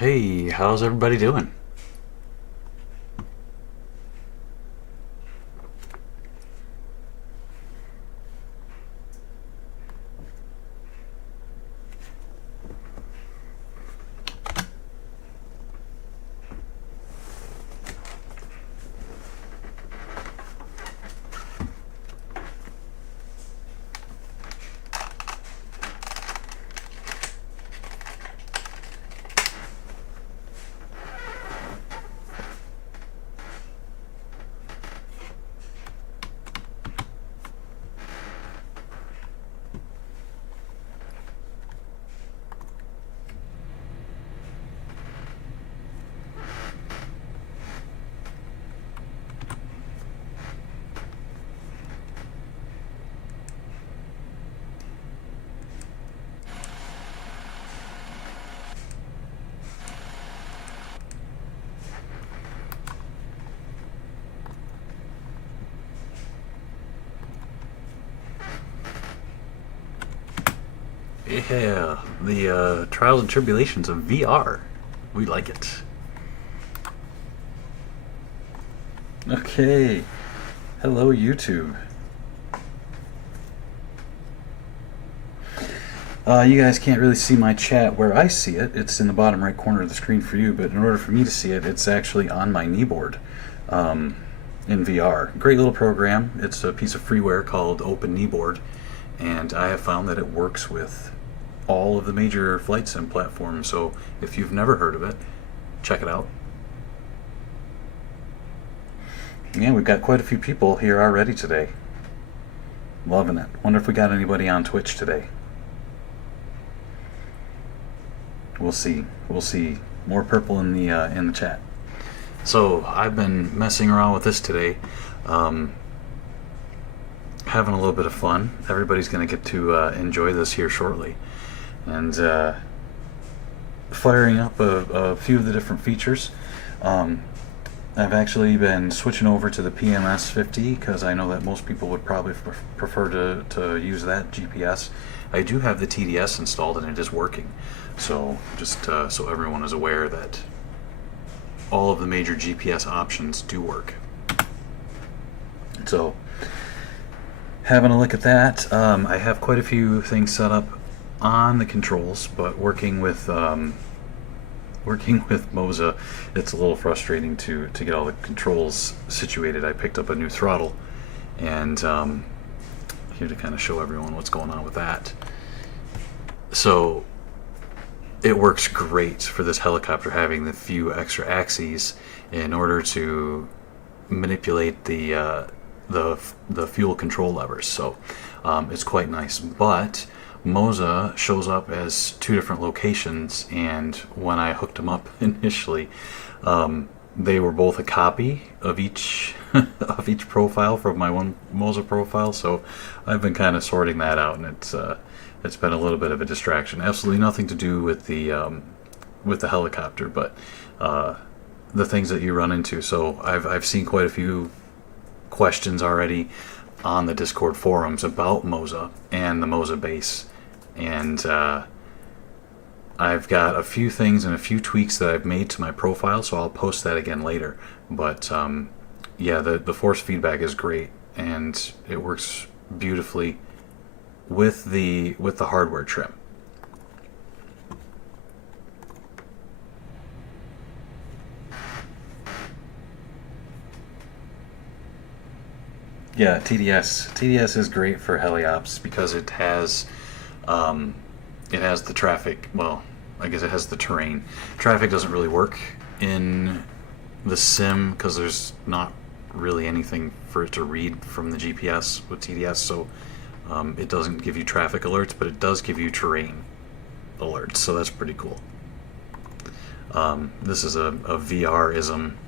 Hey, how's everybody doing? Yeah, the trials and tribulations of VR. We like it. Okay, hello YouTube. You guys can't really see my chat where I see it. It's in the bottom right corner of the screen for you, but in order for me to see it, it's actually on my kneeboard in VR. Great little program. It's a piece of freeware called Open Kneeboard, and I have found that it works with all of the major flight sim platforms. So if you've never heard of it, check it out. Yeah, we've got quite a few people here already today. Loving it. Wonder if we got anybody on Twitch today. We'll see. We'll see. More purple in the chat. So I've been messing around with this today, having a little bit of fun. Everybody's going to get to enjoy this here shortly, and firing up a few of the different features. I've actually been switching over to the PMS 50 because I know that most people would probably prefer to use that GPS. I do have the TDS installed and it is working. So just so everyone is aware that all of the major GPS options do work. So having a look at that, I have quite a few things set up on the controls, but working with Moza, it's a little frustrating to get all the controls situated. I picked up a new throttle, and here to kind of show everyone what's going on with that. So it works great for this helicopter having the few extra axes in order to manipulate the fuel control levers. So it's quite nice, but Moza shows up as two different locations, and when I hooked them up initially, they were both a copy of each of each profile from my one Moza profile. So I've been kind of sorting that out, and it's been a little bit of a distraction. Absolutely nothing to do with the helicopter, but the things that you run into. So I've seen quite a few questions already on the Discord forums about Moza and the Moza base, and I've got a few things and a few tweaks that I've made to my profile, so I'll post that again later. But yeah, the force feedback is great, and it works beautifully with the hardware trim. Yeah, TDS is great for heliops because it has the traffic. Well, I guess it has the terrain. Traffic doesn't really work in the sim because there's not really anything for it to read from the GPS with TDS. So it doesn't give you traffic alerts, but it does give you terrain alerts. So that's pretty cool. This is a VR-ism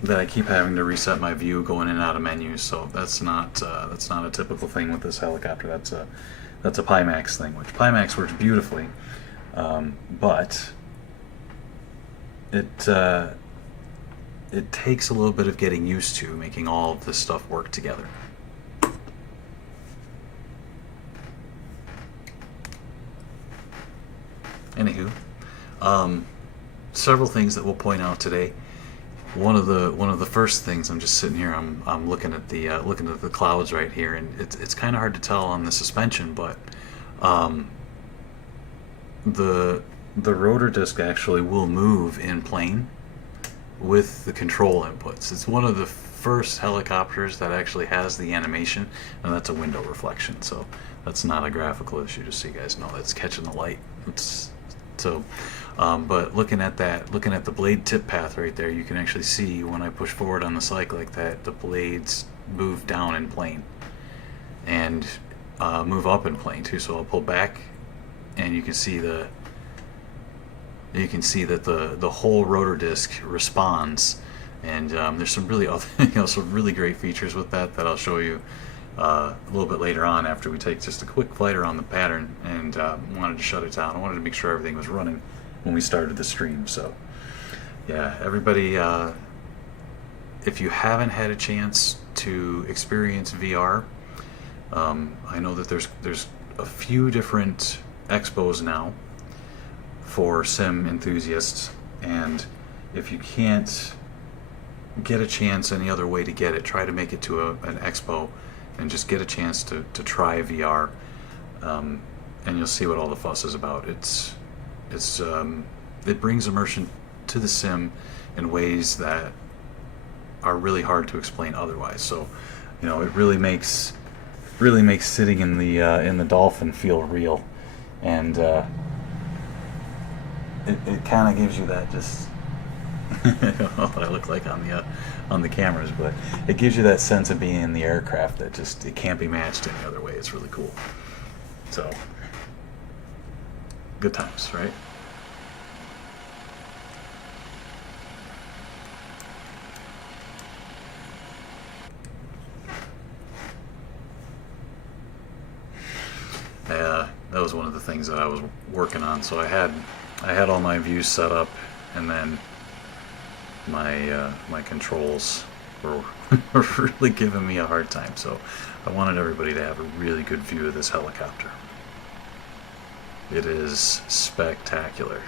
that I keep having to reset my view going in and out of menus, so that's not a typical thing with this helicopter. That's a Pimax thing, which Pimax works beautifully, but it takes a little bit of getting used to making all of this stuff work together. Anywho, several things that we'll point out today. One of the first things, I'm just sitting here, I'm looking at the clouds right here, and it's kind of hard to tell on the suspension, but the rotor disc actually will move in plane with the control inputs. It's one of the first helicopters that actually has the animation, and that's a window reflection, so that's not a graphical issue, just so you guys know. That's catching the light. But looking at the blade tip path right there, you can actually see when I push forward on the cycle like that, the blades move down in plane and move up in plane too. So I'll pull back, and you can see that the whole rotor disc responds. And there's some really some really great features with that I'll show you a little bit later on after we take just a quick flight around the pattern, and wanted to shut it down. I wanted to make sure everything was running when we started the stream. So yeah, everybody, if you haven't had a chance to experience VR, I know that there's a few different expos now for sim enthusiasts, and if you can't get a chance any other way to get it, try to make it to an expo and just get a chance to try VR, and you'll see what all the fuss is about. It brings immersion to the sim in ways that are really hard to explain otherwise. So, it really makes sitting in the Dolphin feel real, and it kind of gives you that just. I don't know what I look like on the cameras, but it gives you that sense of being in the aircraft that just it can't be matched any other way. It's really cool. So, good times, right? That was one of the things that I was working on. So I had all my views set up, and then my controls were really giving me a hard time. So I wanted everybody to have a really good view of this helicopter. It is spectacular.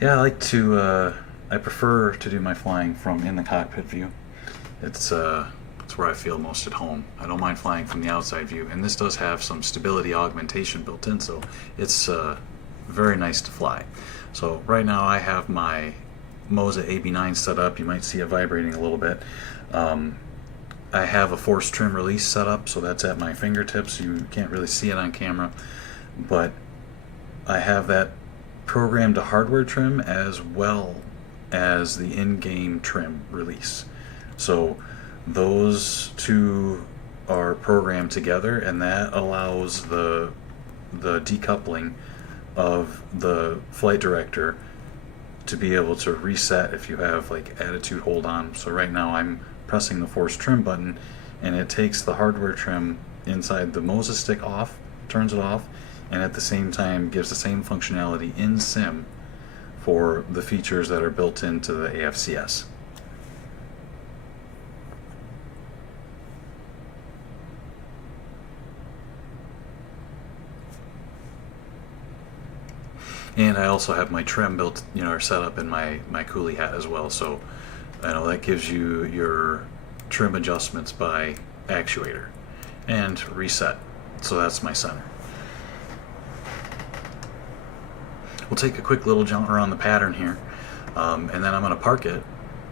Yeah, I prefer to do my flying from in the cockpit view. It's where I feel most at home. I don't mind flying from the outside view, and this does have some stability augmentation built in, so it's very nice to fly. So right now I have my Moza AB9 set up. You might see it vibrating a little bit. I have a force trim release set up, so that's at my fingertips. You can't really see it on camera, but I have that programmed to hardware trim as well as the in-game trim release. So those two are programmed together, and that allows the decoupling of the flight director to be able to reset if you have like attitude hold on. So right now I'm pressing the force trim button, and it takes the hardware trim inside the Moza stick off, turns it off, and at the same time gives the same functionality in sim for the features that are built into the AFCS. And I also have my trim built, or set up in my coolie hat as well. So that gives you your trim adjustments by actuator and reset. So that's my center. We'll take a quick little jaunt around the pattern here, and then I'm going to park it,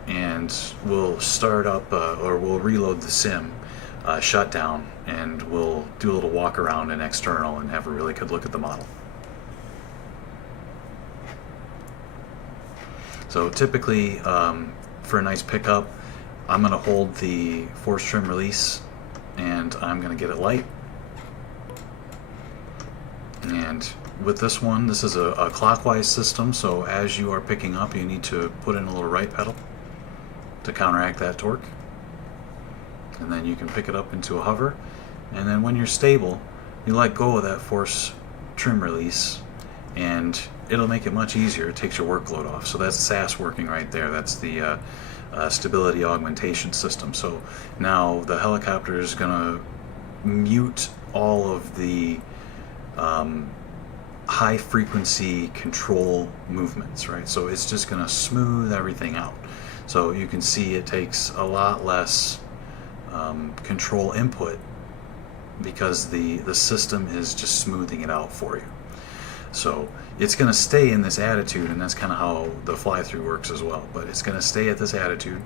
and we'll start up, or we'll reload the sim, shut down, and we'll do a little walk around and external and have a really good look at the model. So typically, for a nice pickup, I'm going to hold the force trim release and I'm going to get it light. And with this one, this is a clockwise system, so as you are picking up, you need to put in a little right pedal to counteract that torque. And then you can pick it up into a hover, and then when you're stable, you let go of that force trim release, and it'll make it much easier. It takes your workload off. So that's SAS working right there. That's the stability augmentation system. So now the helicopter is going to mute all of the high frequency control movements, right? So it's just going to smooth everything out. So you can see it takes a lot less control input because the system is just smoothing it out for you. So it's going to stay in this attitude, and that's kind of how the fly-through works as well. But it's going to stay at this attitude.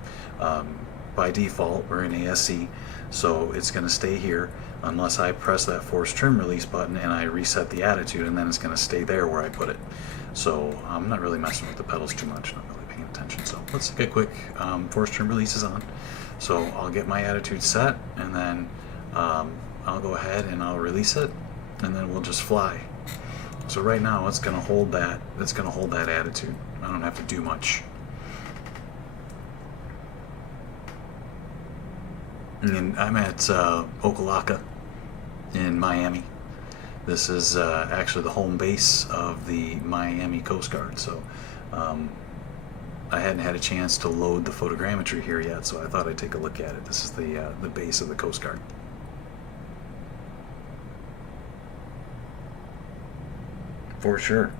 By default, we're in ASC, so it's going to stay here unless I press that force trim release button and I reset the attitude, and then it's going to stay there where I put it. So I'm not really messing with the pedals too much, not really paying attention. So let's take a quick force trim release is on. So I'll get my attitude set, and then I'll go ahead and I'll release it, and then we'll just fly. So right now it's going to hold that. It's going to hold that attitude. I don't have to do much. And I'm at Okalaka in Miami. This is actually the home base of the Miami Coast Guard. So I hadn't had a chance to load the photogrammetry here yet, so I thought I'd take a look at it. This is the base of the Coast Guard. For sure.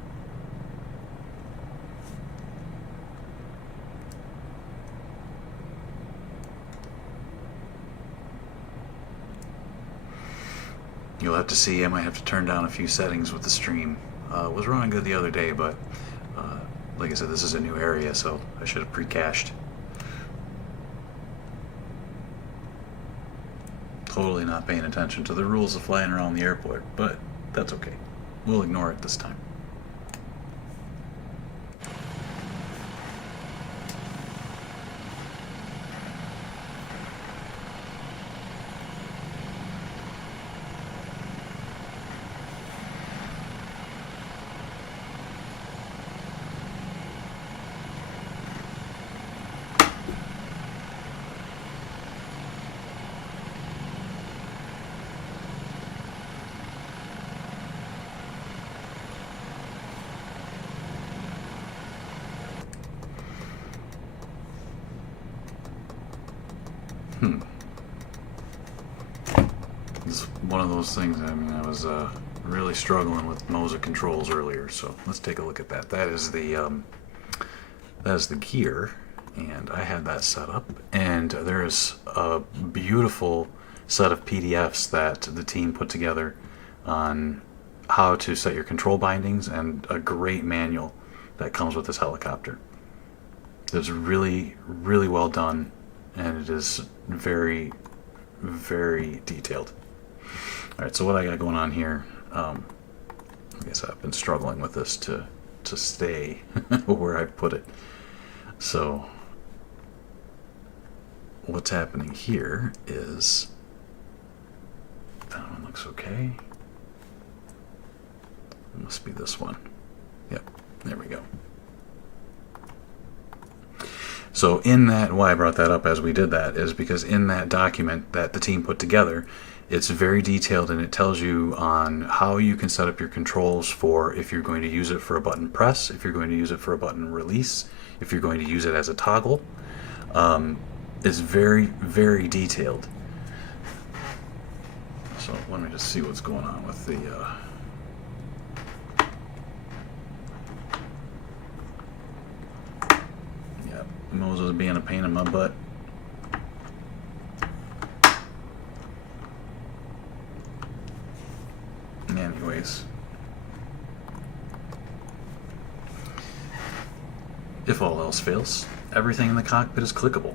You'll have to see. I might have to turn down a few settings with the stream. It was running good the other day, but like I said, this is a new area, so I should have pre-cached. Totally not paying attention to the rules of flying around the airport, but that's okay. We'll ignore it this time. It's one of those things. I mean, I was really struggling with Moza controls earlier, so let's take a look at that. That is the gear, and I had that set up. And there is a beautiful set of PDFs that the team put together on how to set your control bindings, and a great manual that comes with this helicopter. It's really, really well done, and it is very, very detailed. Alright, so what I got going on here, I guess I've been struggling with this to stay where I put it. So what's happening here is, that one looks okay. It must be this one. Yep, there we go. So in that, why I brought that up as we did that is because in that document that the team put together, it's very detailed, and it tells you on how you can set up your controls for if you're going to use it for a button press, if you're going to use it for a button release, if you're going to use it as a toggle. It's very, very detailed. So let me just see what's going on with the yeah, Moza's being a pain in my butt. Anyways, if all else fails, everything in the cockpit is clickable.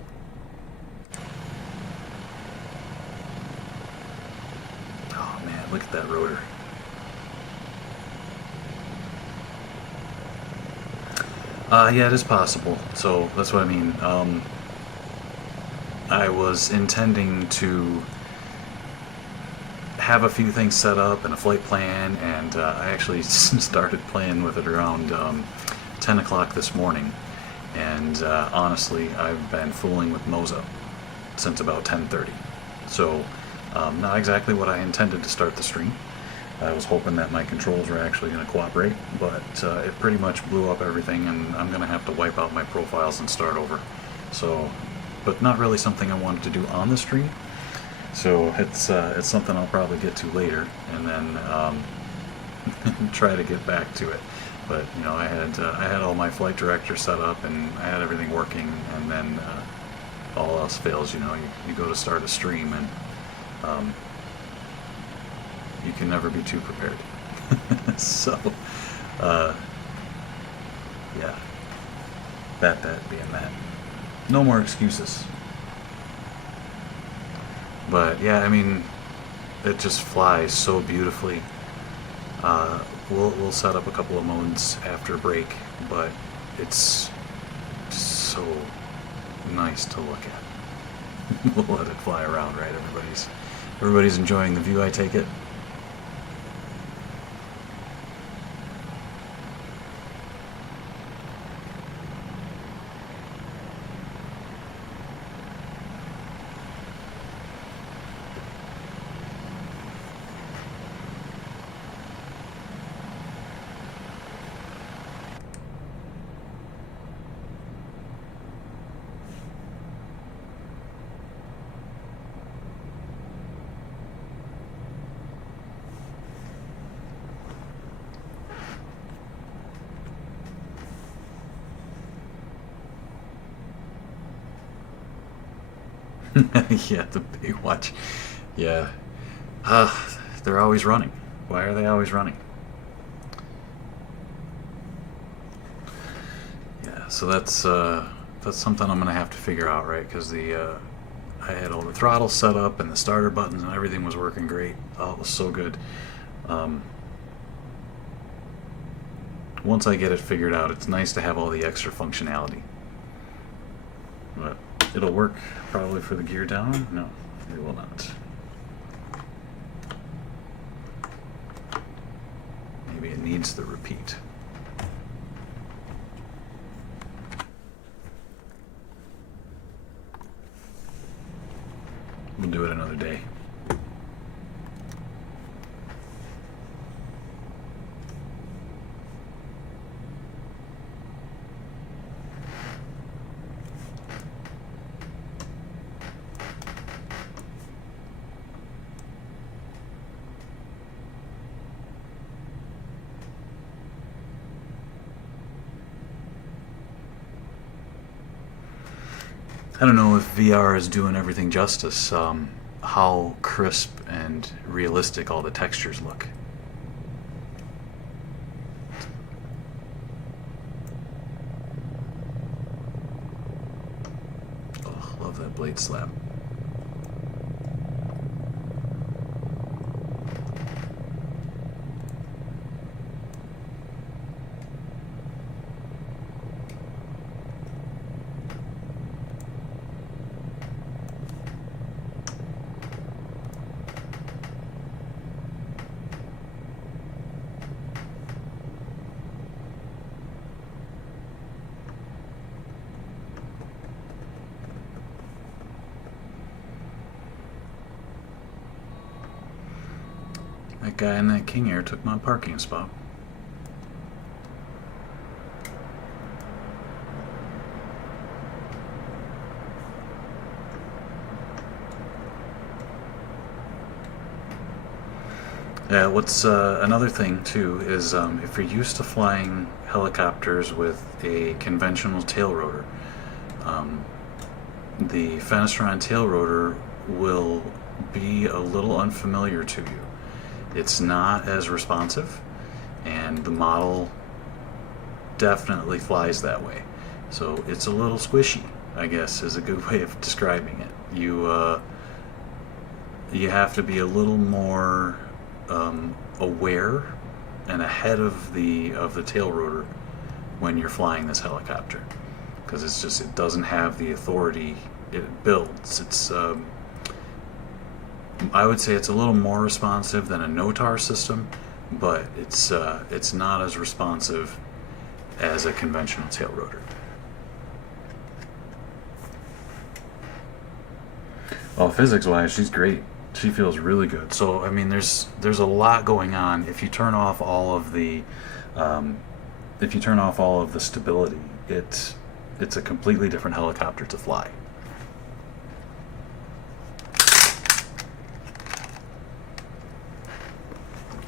Oh man, look at that rotor. Yeah, it is possible. So that's what I mean. I was intending to have a few things set up and a flight plan, and I actually started playing with it around 10 o'clock this morning. And honestly, I've been fooling with Moza since about 10:30. So not exactly what I intended to start the stream. I was hoping that my controls were actually going to cooperate, but it pretty much blew up everything, and I'm going to have to wipe out my profiles and start over. So, but not really something I wanted to do on the stream. So it's something I'll probably get to later, and then try to get back to it. But you know, I had all my flight director set up, and I had everything working, and then all else fails. You know, you go to start a stream, and you can never be too prepared. So, yeah, that being that, no more excuses. But yeah, I mean, it just flies so beautifully. We'll set up a couple of modes after break, but it's so nice to look at. We'll let it fly around, right? Everybody's enjoying the view, I take it. Yeah, the Baywatch. Yeah. They're always running. Why are they always running? Yeah, so that's something I'm gonna have to figure out, right? Because I had all the throttles set up and the starter buttons and everything was working great. Oh, it was so good. Once I get it figured out, it's nice to have all the extra functionality. But it'll work probably for the gear down? No, it will not. Maybe it needs the repeat. We'll do it another day. I don't know if VR is doing everything justice, how crisp and realistic all the textures look. Oh, love that blade slap. That guy in that King Air took my parking spot. Yeah, what's another thing too is if you're used to flying helicopters with a conventional tail rotor, the Fenestron tail rotor will be a little unfamiliar to you. It's not as responsive, and the model definitely flies that way. So it's a little squishy, I guess, is a good way of describing it. You have to be a little more aware and ahead of the tail rotor when you're flying this helicopter, because it doesn't have the authority it builds. I would say it's a little more responsive than a NOTAR system, but it's not as responsive as a conventional tail rotor. Well, physics-wise, she's great. She feels really good. So I mean, there's a lot going on. If you turn off all of the stability, it's a completely different helicopter to fly.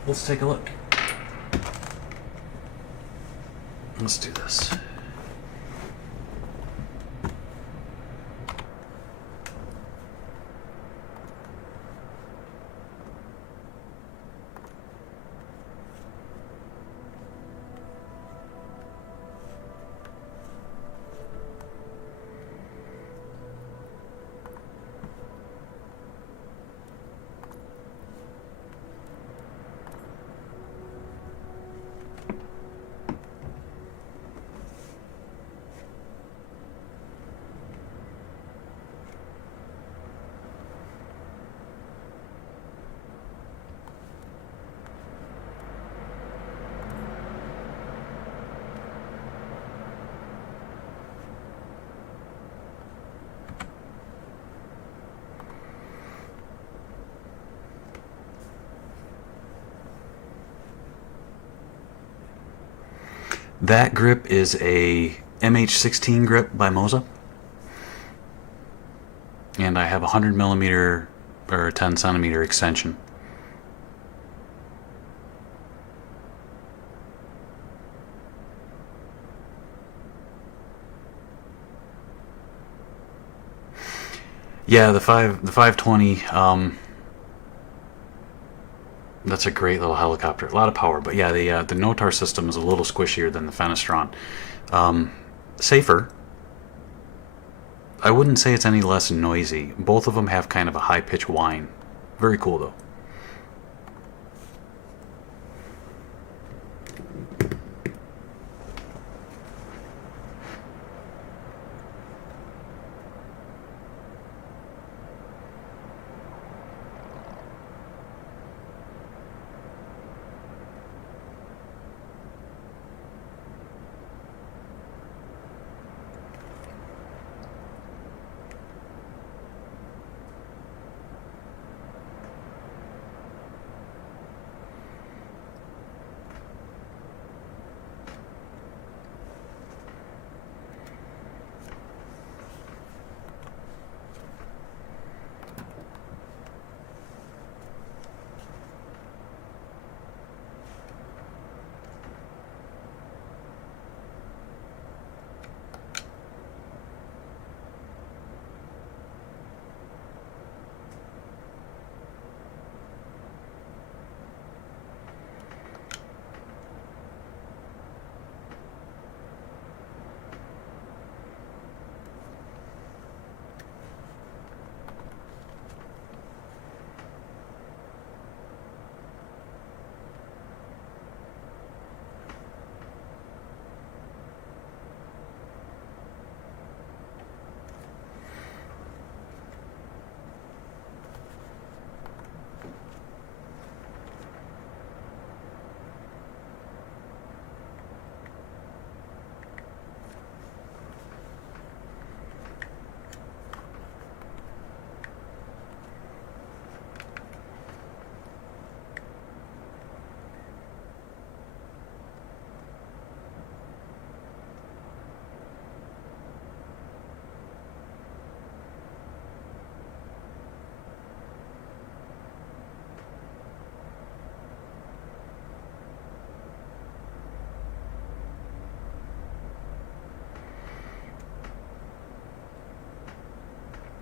Let's take a look. Let's do this. That grip is a MH16 grip by Moza, and I have a 100 millimeter or 10 centimeter extension. Yeah, the 520. That's a great little helicopter. A lot of power, but yeah, the NOTAR system is a little squishier than the Fenestron. Safer. I wouldn't say it's any less noisy. Both of them have kind of a high-pitched whine. Very cool, though.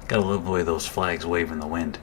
Gotta love the way those flags wave in the wind.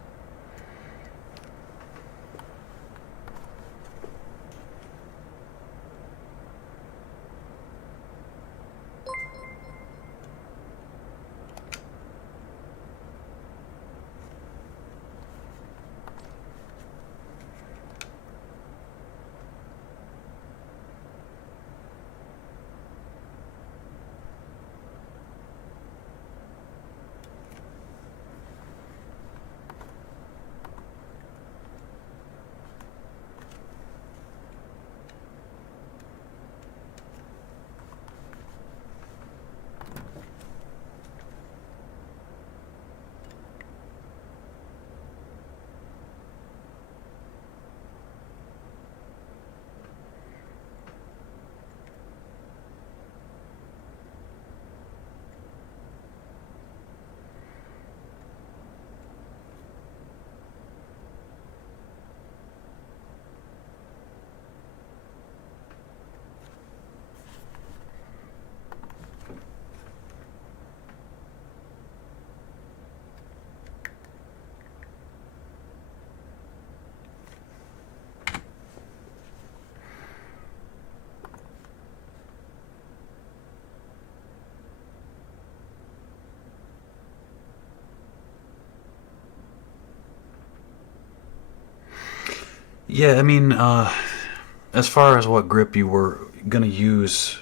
Yeah, I mean, as far as what grip you were gonna use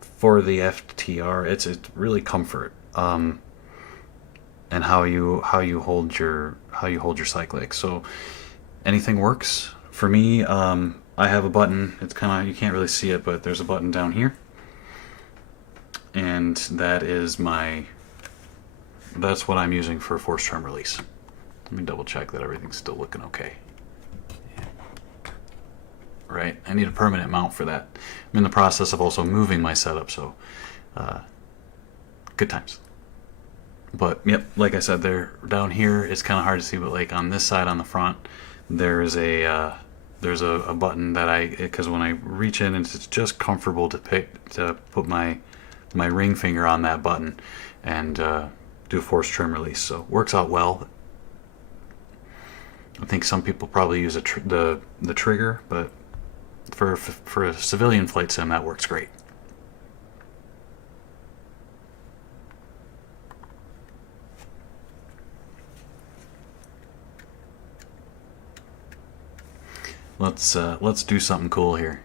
for the FTR, it's really comfort, and how you hold your cyclic. So anything works for me. I have a button. It's kind of, you can't really see it, but there's a button down here, and that's what I'm using for force trim release. Let me double check that everything's still looking okay. Right, I need a permanent mount for that. I'm in the process of also moving my setup, so good times. But yep, like I said, they're down here. It's kind of hard to see, but like on this side on the front, there's a button that because when I reach in, it's just comfortable to put my ring finger on that button and do force trim release. So it works out well. I think some people probably use the trigger, but for a civilian flight sim, that works great. Let's do something cool here.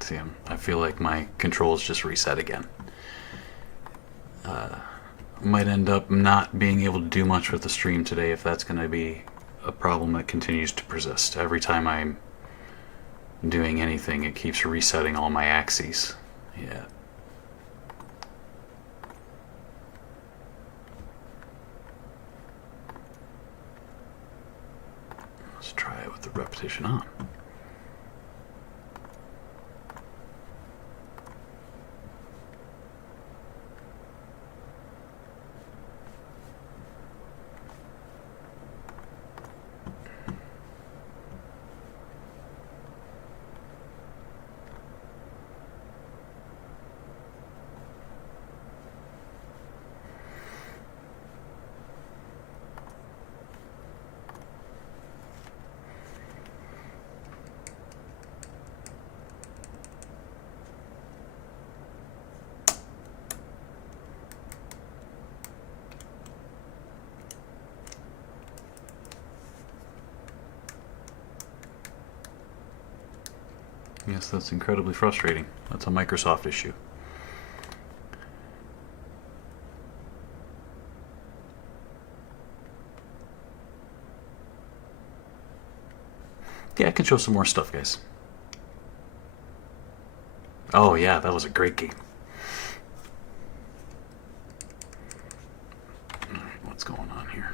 See, I feel like my controls just reset again. Might end up not being able to do much with the stream today if that's going to be a problem that continues to persist. Every time I'm doing anything, it keeps resetting all my axes. Yeah. Let's try it with the repetition on. Yes, that's incredibly frustrating. That's a Microsoft issue. Yeah, I can show some more stuff, guys. Oh yeah, that was a great game. What's going on here?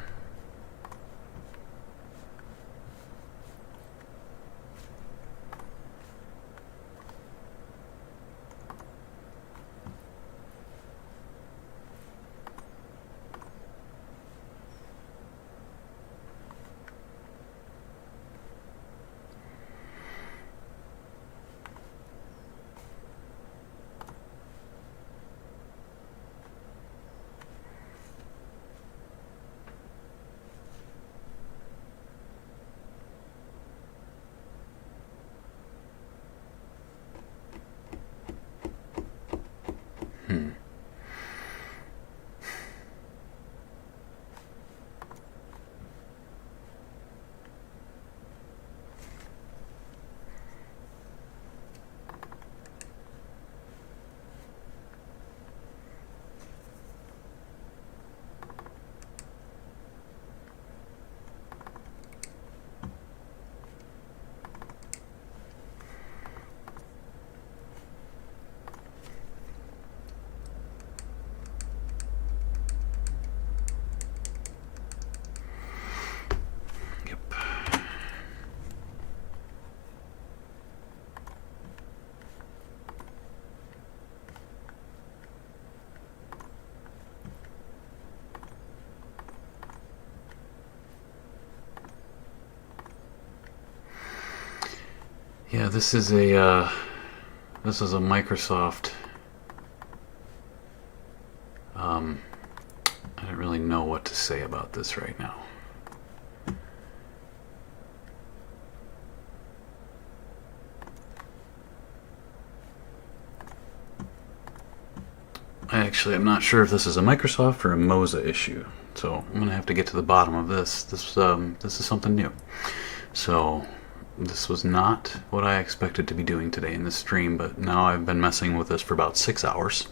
Yeah, this is a Microsoft. I don't really know what to say about this right now. I'm not sure if this is a Microsoft or a Moza issue. So I'm gonna have to get to the bottom of this. This is something new. So this was not what I expected to be doing today in this stream, but now I've been messing with this for about 6 hours,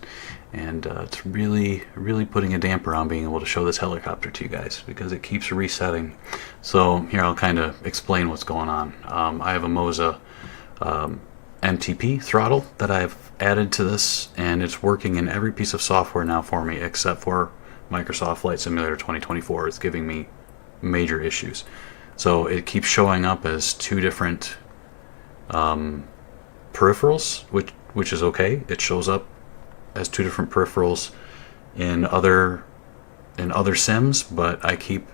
and it's really putting a damper on being able to show this helicopter to you guys because it keeps resetting. So here I'll kind of explain what's going on. I have a Moza MTP throttle that I've added to this, and it's working in every piece of software now for me except for Microsoft Flight Simulator 2024. It's giving me major issues. So it keeps showing up as two different peripherals, which is okay. It shows up as two different peripherals in other sims, but I keep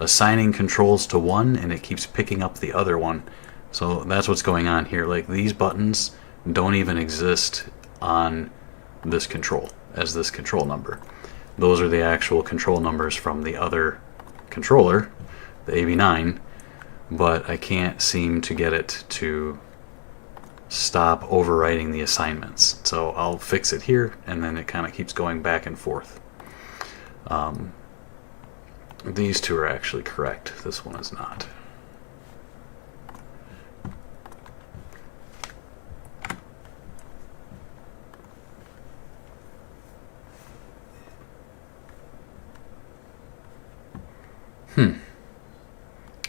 assigning controls to one and it keeps picking up the other one. So that's what's going on here. Like, these buttons don't even exist on this control as this control number. Those are the actual control numbers from the other controller, the AB9, but I can't seem to get it to stop overwriting the assignments. So I'll fix it here, and then it kind of keeps going back and forth. These two are actually correct. This one is not.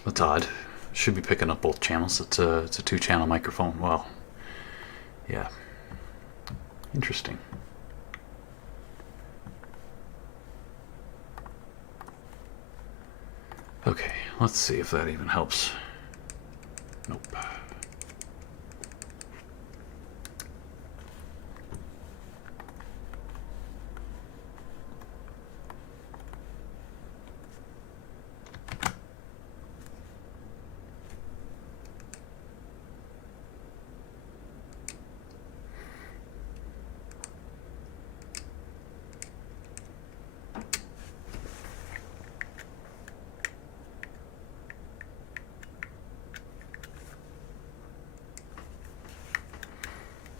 That's odd. Should be picking up both channels. It's a 2-channel microphone. Well, yeah. Interesting. Okay, let's see if that even helps. Nope.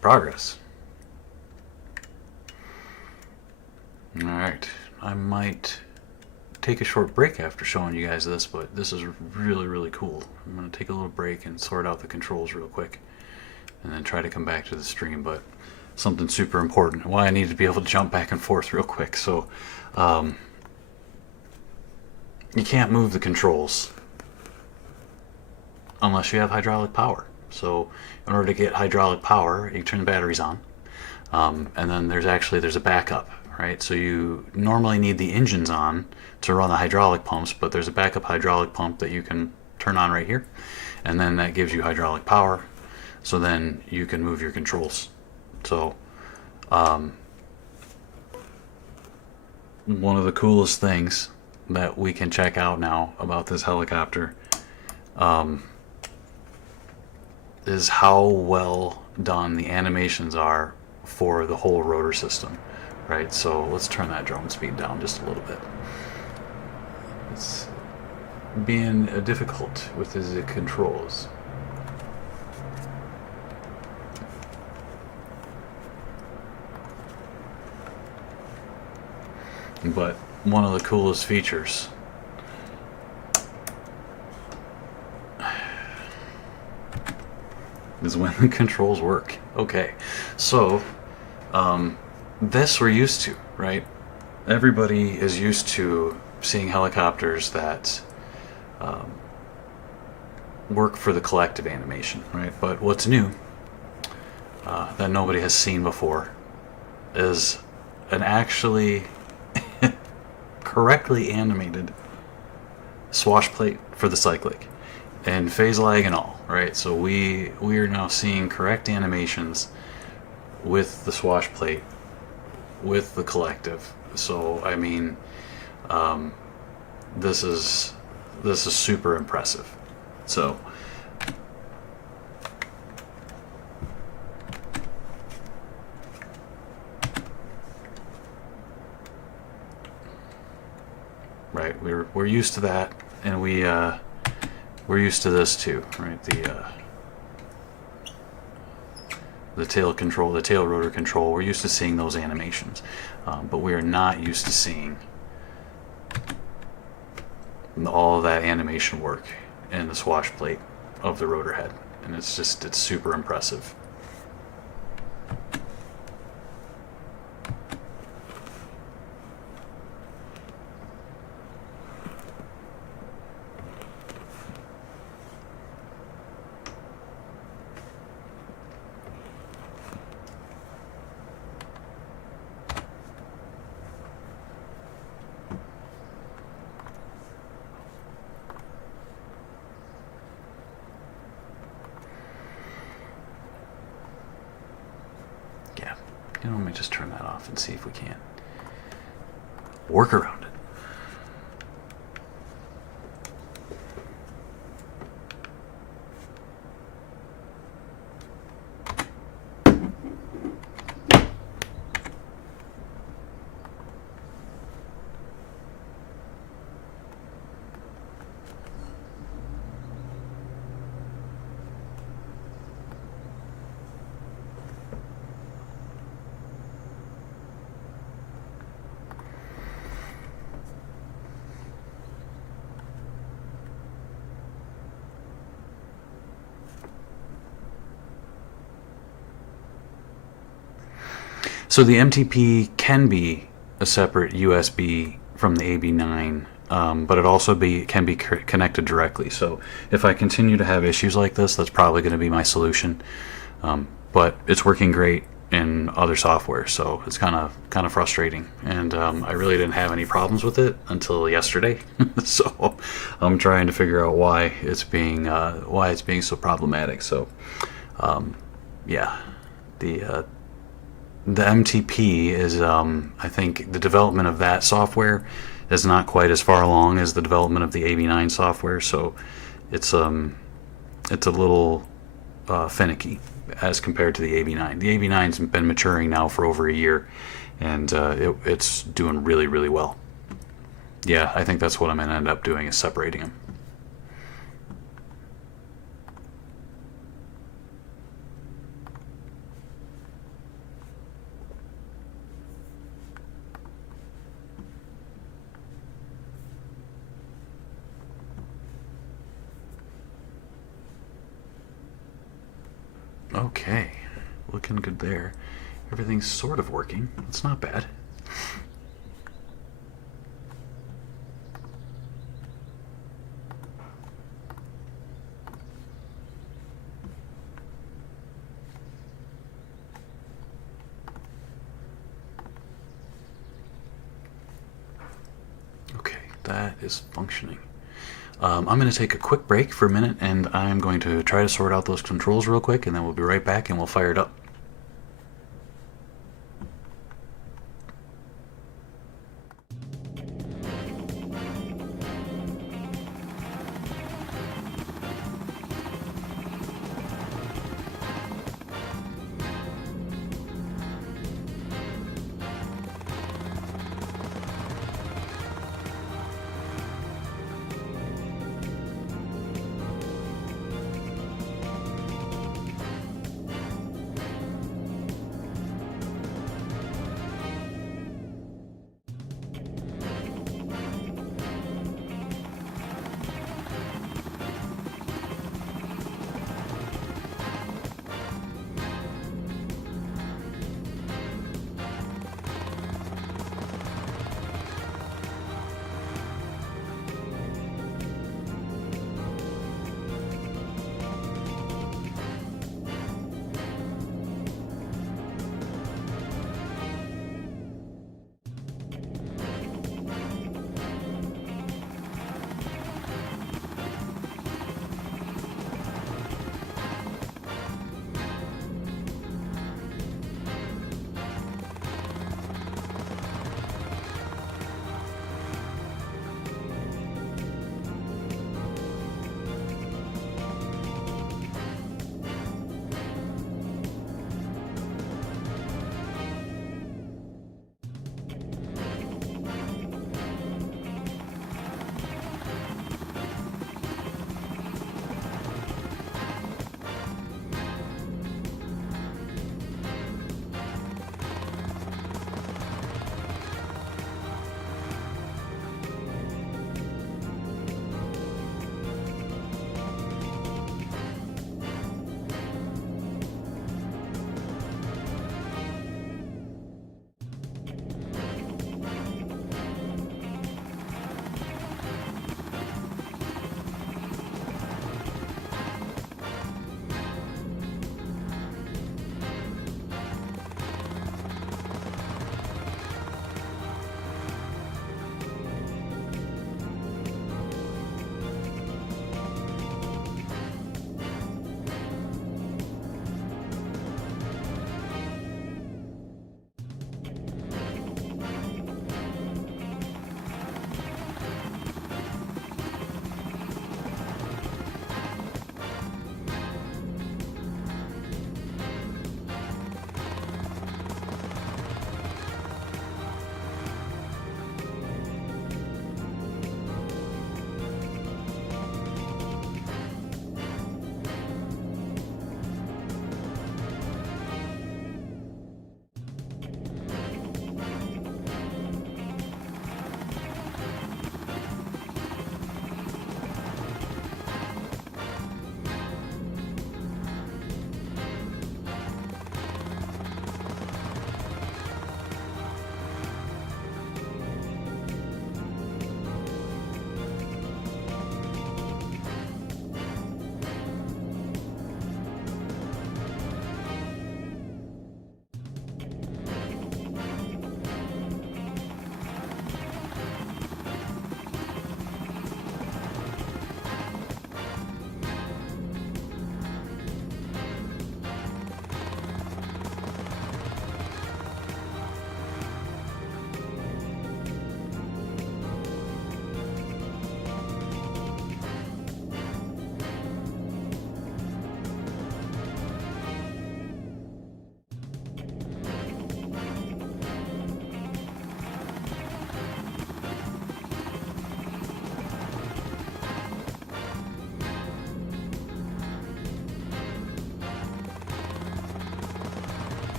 Progress. Alright, I might take a short break after showing you guys this, but this is really cool. I'm going to take a little break and sort out the controls real quick and then try to come back to the stream, but something super important, why I need to be able to jump back and forth real quick. So you can't move the controls unless you have hydraulic power. So in order to get hydraulic power, you turn the batteries on, and then there's a backup, right? So you normally need the engines on to run the hydraulic pumps, but there's a backup hydraulic pump that you can turn on right here, and then that gives you hydraulic power, so then you can move your controls. So one of the coolest things that we can check out now about this helicopter is how well done the animations are for the whole rotor system, right? So let's turn that drone speed down just a little bit. It's being difficult with the controls. But one of the coolest features is when the controls work. Okay, so this we're used to, right? Everybody is used to seeing helicopters that work for the collective animation, right? But what's new that nobody has seen before is an actually correctly animated swash plate for the cyclic, and phase lag and all, right? So we are now seeing correct animations with the swash plate, with the collective. So I mean, this is super impressive. So right, we're used to that, and we're used to this too, right? The tail control, the tail rotor control, we're used to seeing those animations, but we are not used to seeing all of that animation work in the swash plate of the rotor head, and it's super impressive. Let me just turn that off and see if we can't work around it. So the MTP can be a separate USB from the AB9, but it also can be connected directly. So if I continue to have issues like this, that's probably going to be my solution. But it's working great in other software, so it's kind of frustrating. And I really didn't have any problems with it until yesterday. So I'm trying to figure out why it's being so problematic. So yeah, the MTP is, I think the development of that software is not quite as far along as the development of the AB9 software, so it's a little finicky as compared to the AB9. The AB9's been maturing now for over a year, and it's doing really, really well. Yeah, I think that's what I'm going to end up doing, is separating them. Okay, looking good there. Everything's sort of working. It's not bad. Okay, that is functioning. I'm going to take a quick break for a minute, and I'm going to try to sort out those controls real quick, and then we'll be right back and we'll fire it up.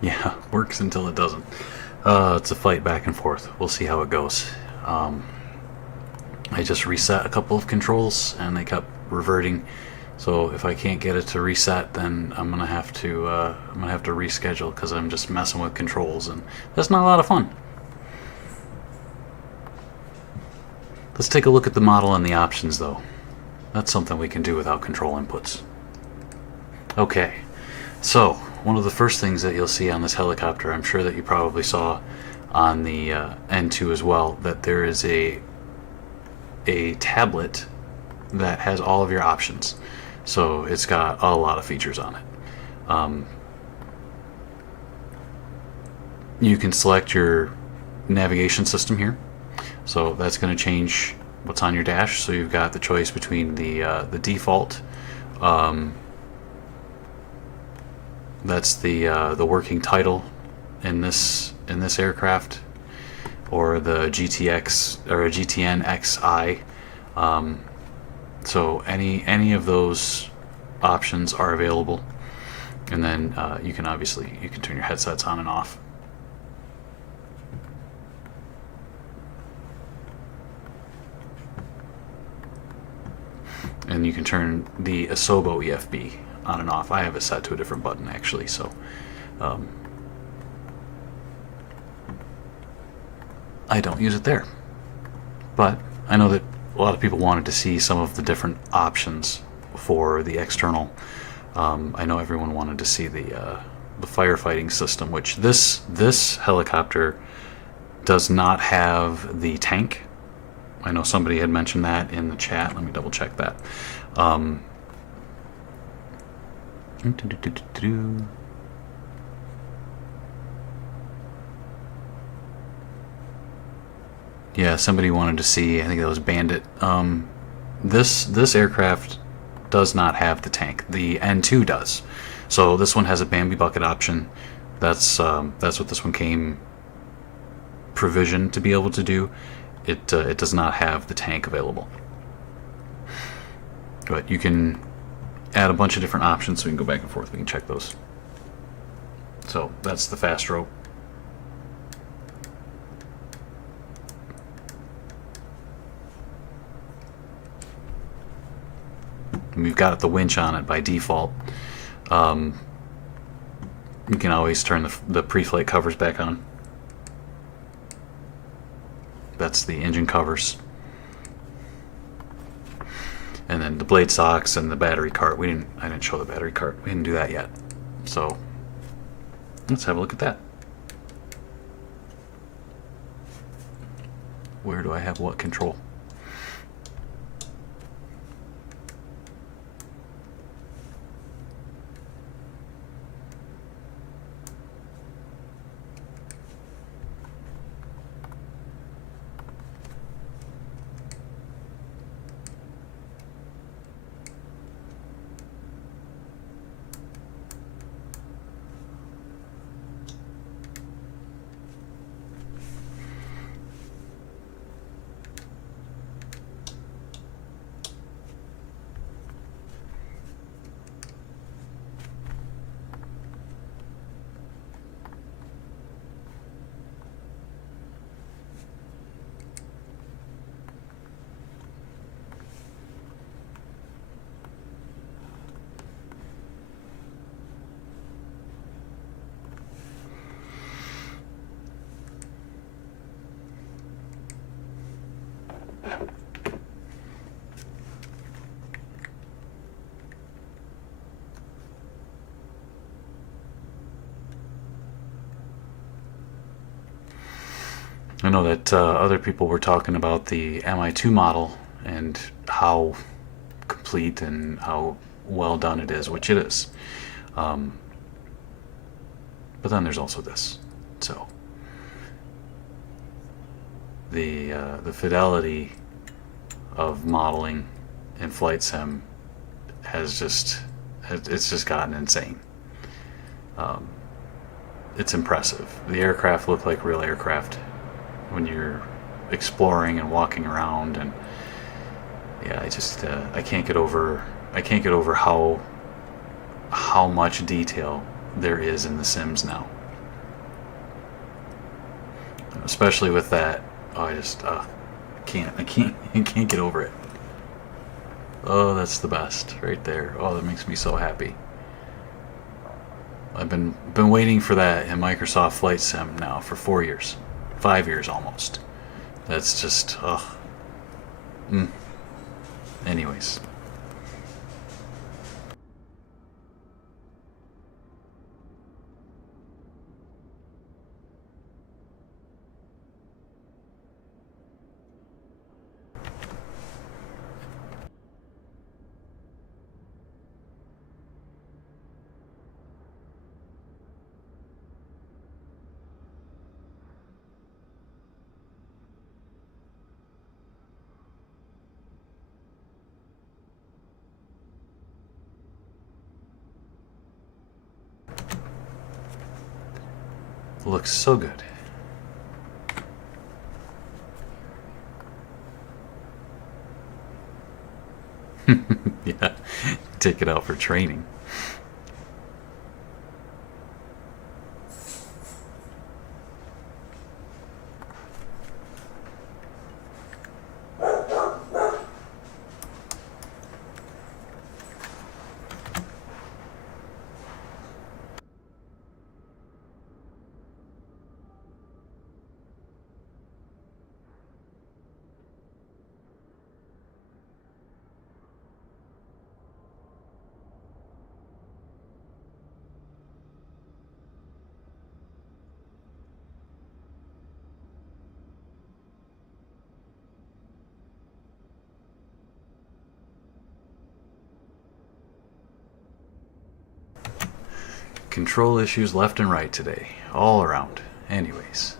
Yeah, works until it doesn't. It's a fight back and forth. We'll see how it goes. I just reset a couple of controls and they kept reverting. So if I can't get it to reset, then I'm gonna have to reschedule because I'm just messing with controls, and that's not a lot of fun. Let's take a look at the model and the options, though. That's something we can do without control inputs. Okay, so one of the first things that you'll see on this helicopter, I'm sure that you probably saw on the N2 as well, that there is a tablet that has all of your options. So it's got a lot of features on it. You can select your navigation system here. So that's going to change what's on your dash. So you've got the choice between the default. That's the working title in this aircraft, or the GTX or a GTN XI. So any of those options are available, and then you can turn your headsets on and off. And you can turn the Asobo EFB on and off. I have it set to a different button actually, so I don't use it there. But I know that a lot of people wanted to see some of the different options for the external. I know everyone wanted to see the firefighting system, which this helicopter does not have the tank. I know somebody had mentioned that in the chat. Let me double check that. Yeah, somebody wanted to see, I think that was Bandit. This aircraft does not have the tank. The N2 does. So this one has a Bambi bucket option. That's what this one came provisioned to be able to do. It does not have the tank available. But you can add a bunch of different options, so we can go back and forth. We can check those. So that's the fast rope. And we've got the winch on it by default. You can always turn the pre-flight covers back on. That's the engine covers. And then the blade socks and the battery cart. I didn't show the battery cart. We didn't do that yet. So let's have a look at that. Where do I have what control? I know that other people were talking about the Mi2 model and how complete and how well done it is, which it is. But then there's also this. So the fidelity of modeling in flight sim has just gotten insane. It's impressive. The aircraft look like real aircraft when you're exploring and walking around, and yeah, I can't get over how much detail there is in the Sims now. Especially with that, oh, I just I can't get over it. Oh, that's the best right there. Oh, that makes me so happy. I've been waiting for that in Microsoft Flight Sim now for 4 years, 5 years almost. That's just Anyways. Looks so good. Yeah, take it out for training. Control issues left and right today, all around. Anyways.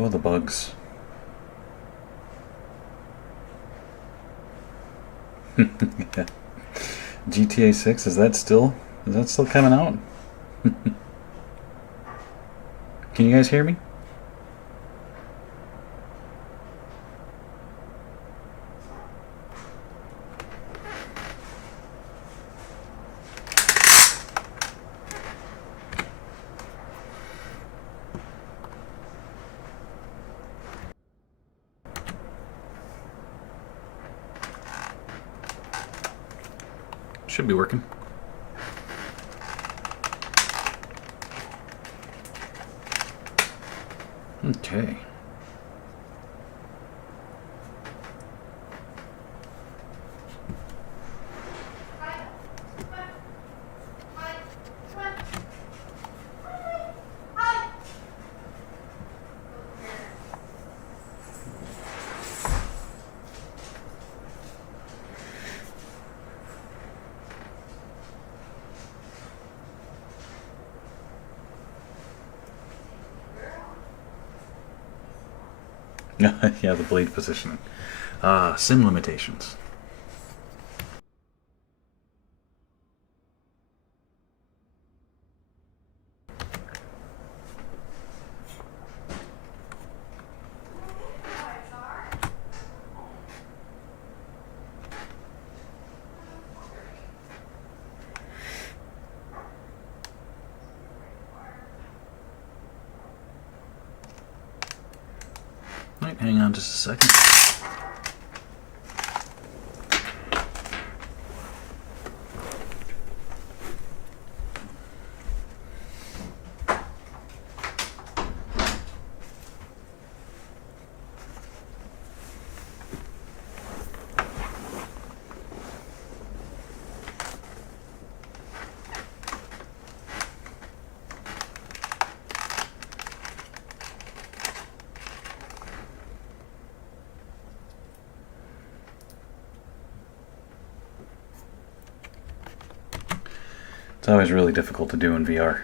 Oh, the bugs. Yeah. GTA 6, is that still coming out? Can you guys hear me? Should be working. Okay. Yeah, the blade positioning. Sim limitations. Right, hang on just a second. It's always really difficult to do in VR.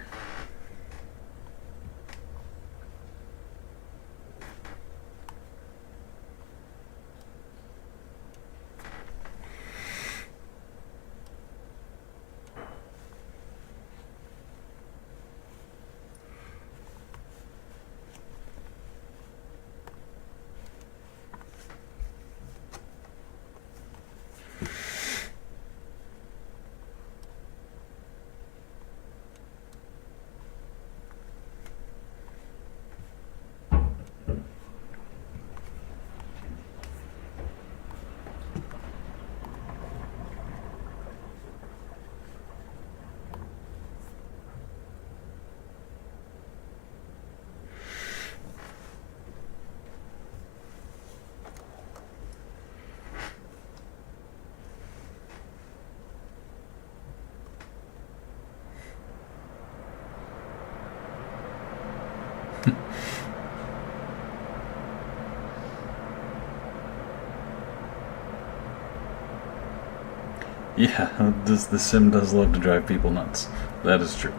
Yeah, the sim does love to drive people nuts. That is true.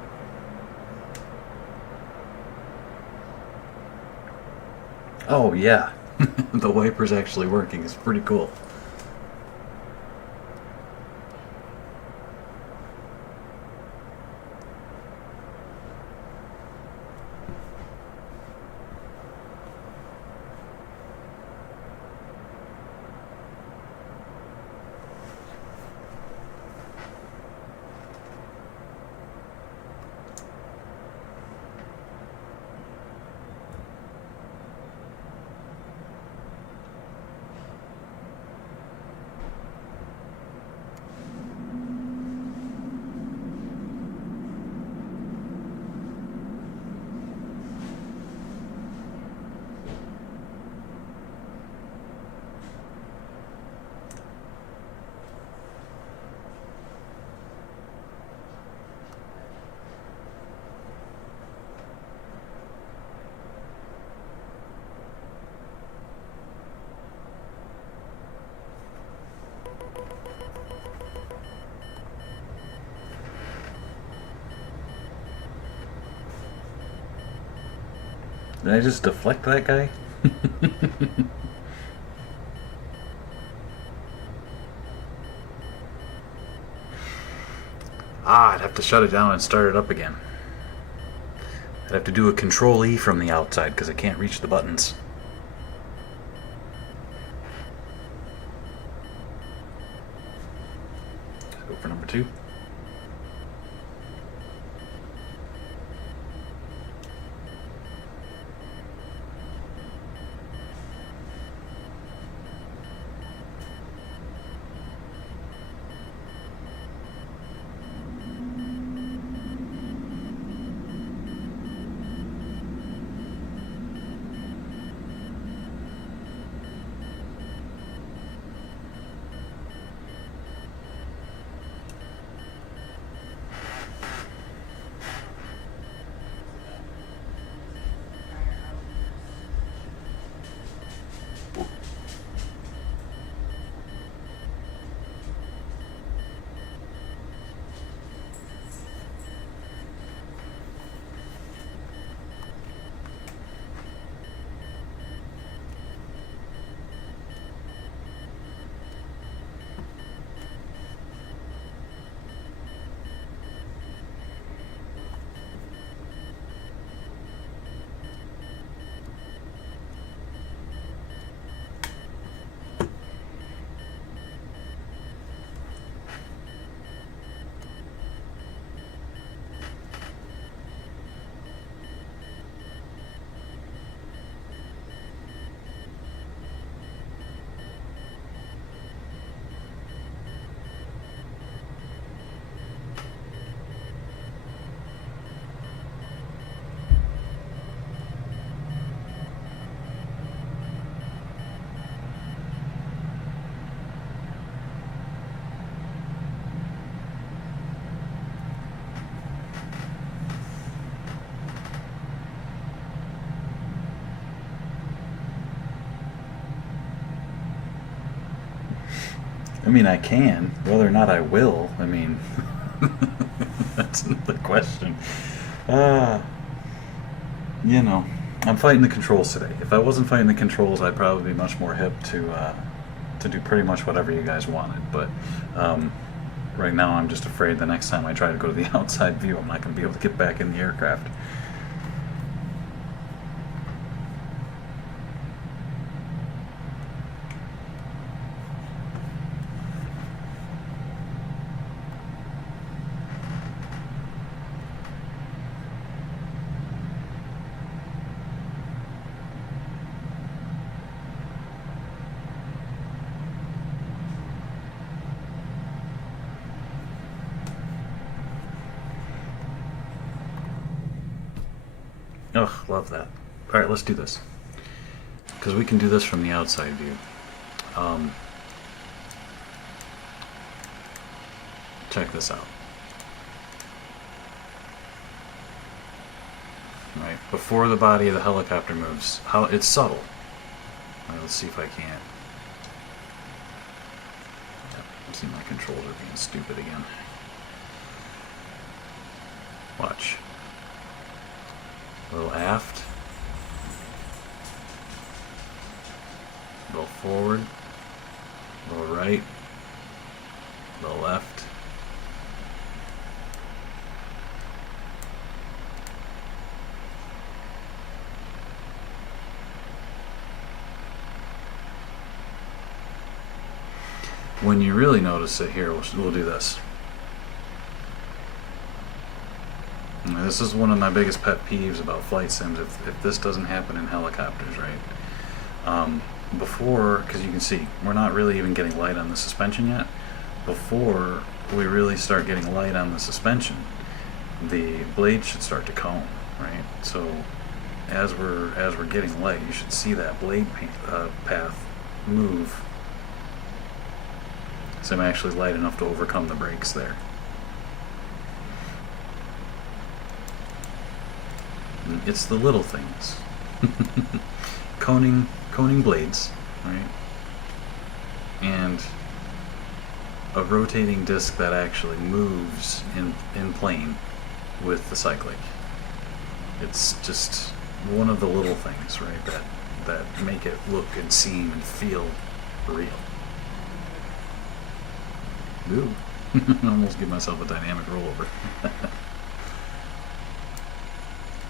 Oh, yeah. The wiper's actually working. It's pretty cool. Did I just deflect that guy? I'd have to shut it down and start it up again. I'd have to do a Control-E from the outside because I can't reach the buttons. Let's go for number 2. I mean, I can. Whether or not I will, I mean, that's the question. You know, I'm fighting the controls today. If I wasn't fighting the controls, I'd probably be much more hip to do pretty much whatever you guys wanted. But right now, I'm just afraid the next time I try to go to the outside view, I'm not going to be able to get back in the aircraft. Ugh, love that. Alright, let's do this. Because we can do this from the outside view. Check this out. Right, before the body of the helicopter moves, how it's subtle. Alright, let's see if I can't. Yep, see my controls are being stupid again. Watch. A little aft, a little forward, a little right, a little left. When you really notice it here, we'll do this. This is one of my biggest pet peeves about flight sims, if this doesn't happen in helicopters, right? Before, because you can see, we're not really even getting light on the suspension yet. Before we really start getting light on the suspension, the blade should start to cone, right? So as we're getting light, you should see that blade path move. So I'm actually light enough to overcome the brakes there. It's the little things. coning blades, right? And a rotating disc that actually moves in plane with the cyclic. It's just one of the little things, right, that make it look and seem and feel real. Ooh, almost give myself a dynamic rollover.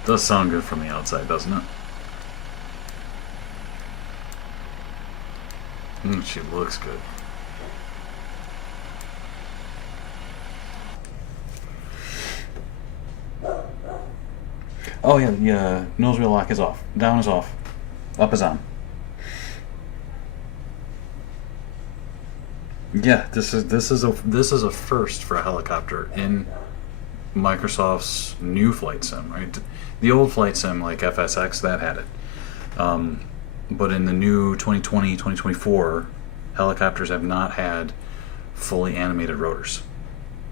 Does sound good from the outside, doesn't it? She looks good. Oh yeah, the nose wheel lock is off. Down is off. Up is on. Yeah, this is a first for a helicopter in Microsoft's new flight sim, right? The old flight sim like FSX that had it, but in the new 2020, 2024, helicopters have not had fully animated rotors.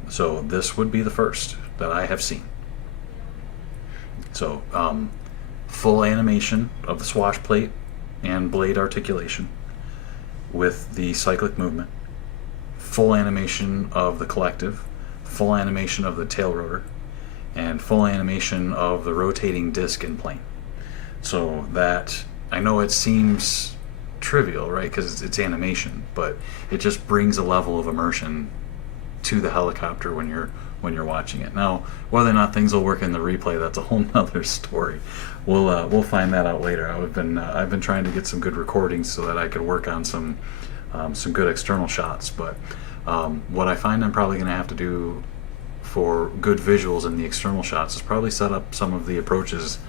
So this would be the first that I have seen. So full animation of the swash plate and blade articulation with the cyclic movement, full animation of the collective, full animation of the tail rotor, and full animation of the rotating disc and plane. So that, I know it seems trivial, right, because it's animation, but it just brings a level of immersion to the helicopter when you're watching it. Now, whether or not things will work in the replay, that's a whole nother story. We'll find that out later. I've been trying to get some good recordings so that I could work on some good external shots. But what I find I'm probably going to have to do for good visuals in the external shots is probably set up some of the approaches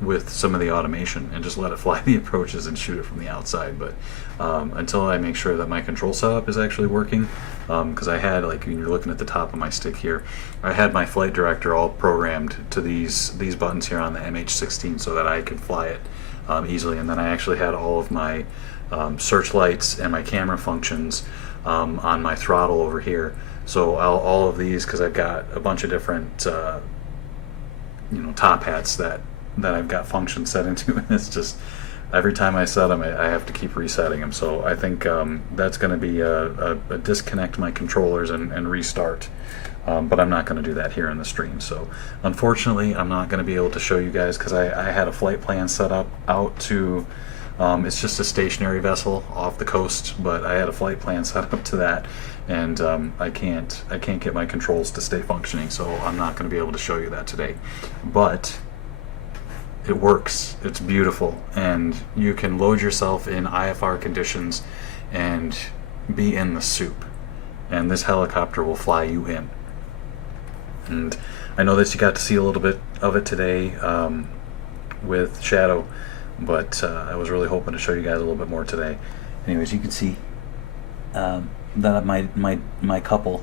with some of the automation and just let it fly the approaches and shoot it from the outside. But until I make sure that my control setup is actually working, because I had, like when you're looking at the top of my stick here, I had my flight director all programmed to these buttons here on the MH16 so that I could fly it easily, and then I actually had all of my searchlights and my camera functions on my throttle over here. So all of these, because I've got a bunch of different top hats that I've got functions set into, and it's just every time I set them, I have to keep resetting them. So I think that's going to be a disconnect my controllers and restart. But I'm not going to do that here in the stream. So unfortunately, I'm not going to be able to show you guys because I had a flight plan set up out to. It's just a stationary vessel off the coast, but I had a flight plan set up to that, and I can't get my controls to stay functioning, so I'm not going to be able to show you that today. But it works. It's beautiful, and you can load yourself in IFR conditions and be in the soup, and this helicopter will fly you in. And I know that you got to see a little bit of it today with Shadow, but I was really hoping to show you guys a little bit more today. Anyways, you can see that my couple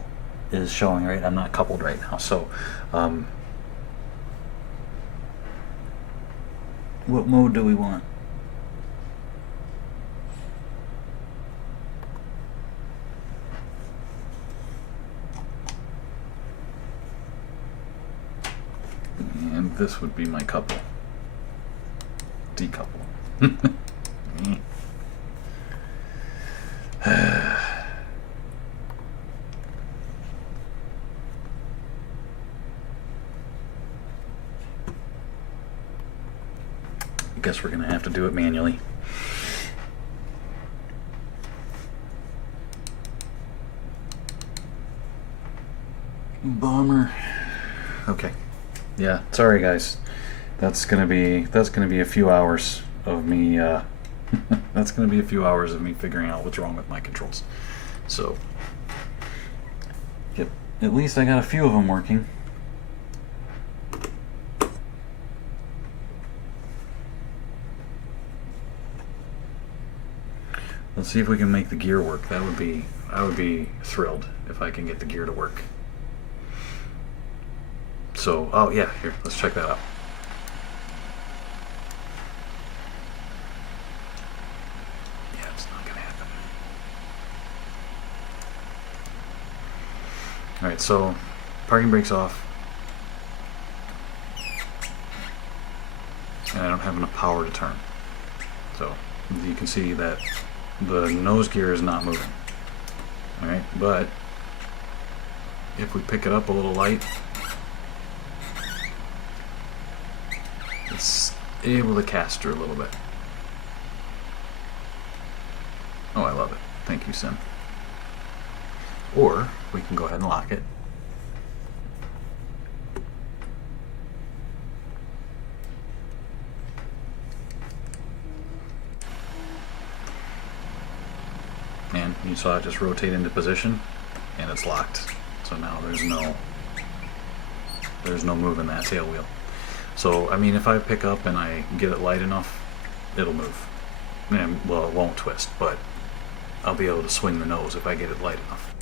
is showing, right? I'm not coupled right now, so what mode do we want? And this would be my couple. Decouple. I guess we're gonna have to do it manually. Bummer. Okay. Yeah, sorry guys. That's gonna be a few hours of me. That's gonna be a few hours of me figuring out what's wrong with my controls. So, yep. At least I got a few of them working. Let's see if we can make the gear work. I would be thrilled if I can get the gear to work. So, oh yeah, here, let's check that out. Yeah, it's not gonna happen. Alright, so parking brake's off. And I don't have enough power to turn. So, you can see that the nose gear is not moving. Alright, but if we pick it up a little light, it's able to caster a little bit. Oh, I love it. Thank you, Sim. Or we can go ahead and lock it. And you saw it just rotate into position, and it's locked. So now there's no moving that tail wheel. So I mean, if I pick up and I get it light enough, it'll move. And, well, it won't twist, but I'll be able to swing the nose if I get it light enough.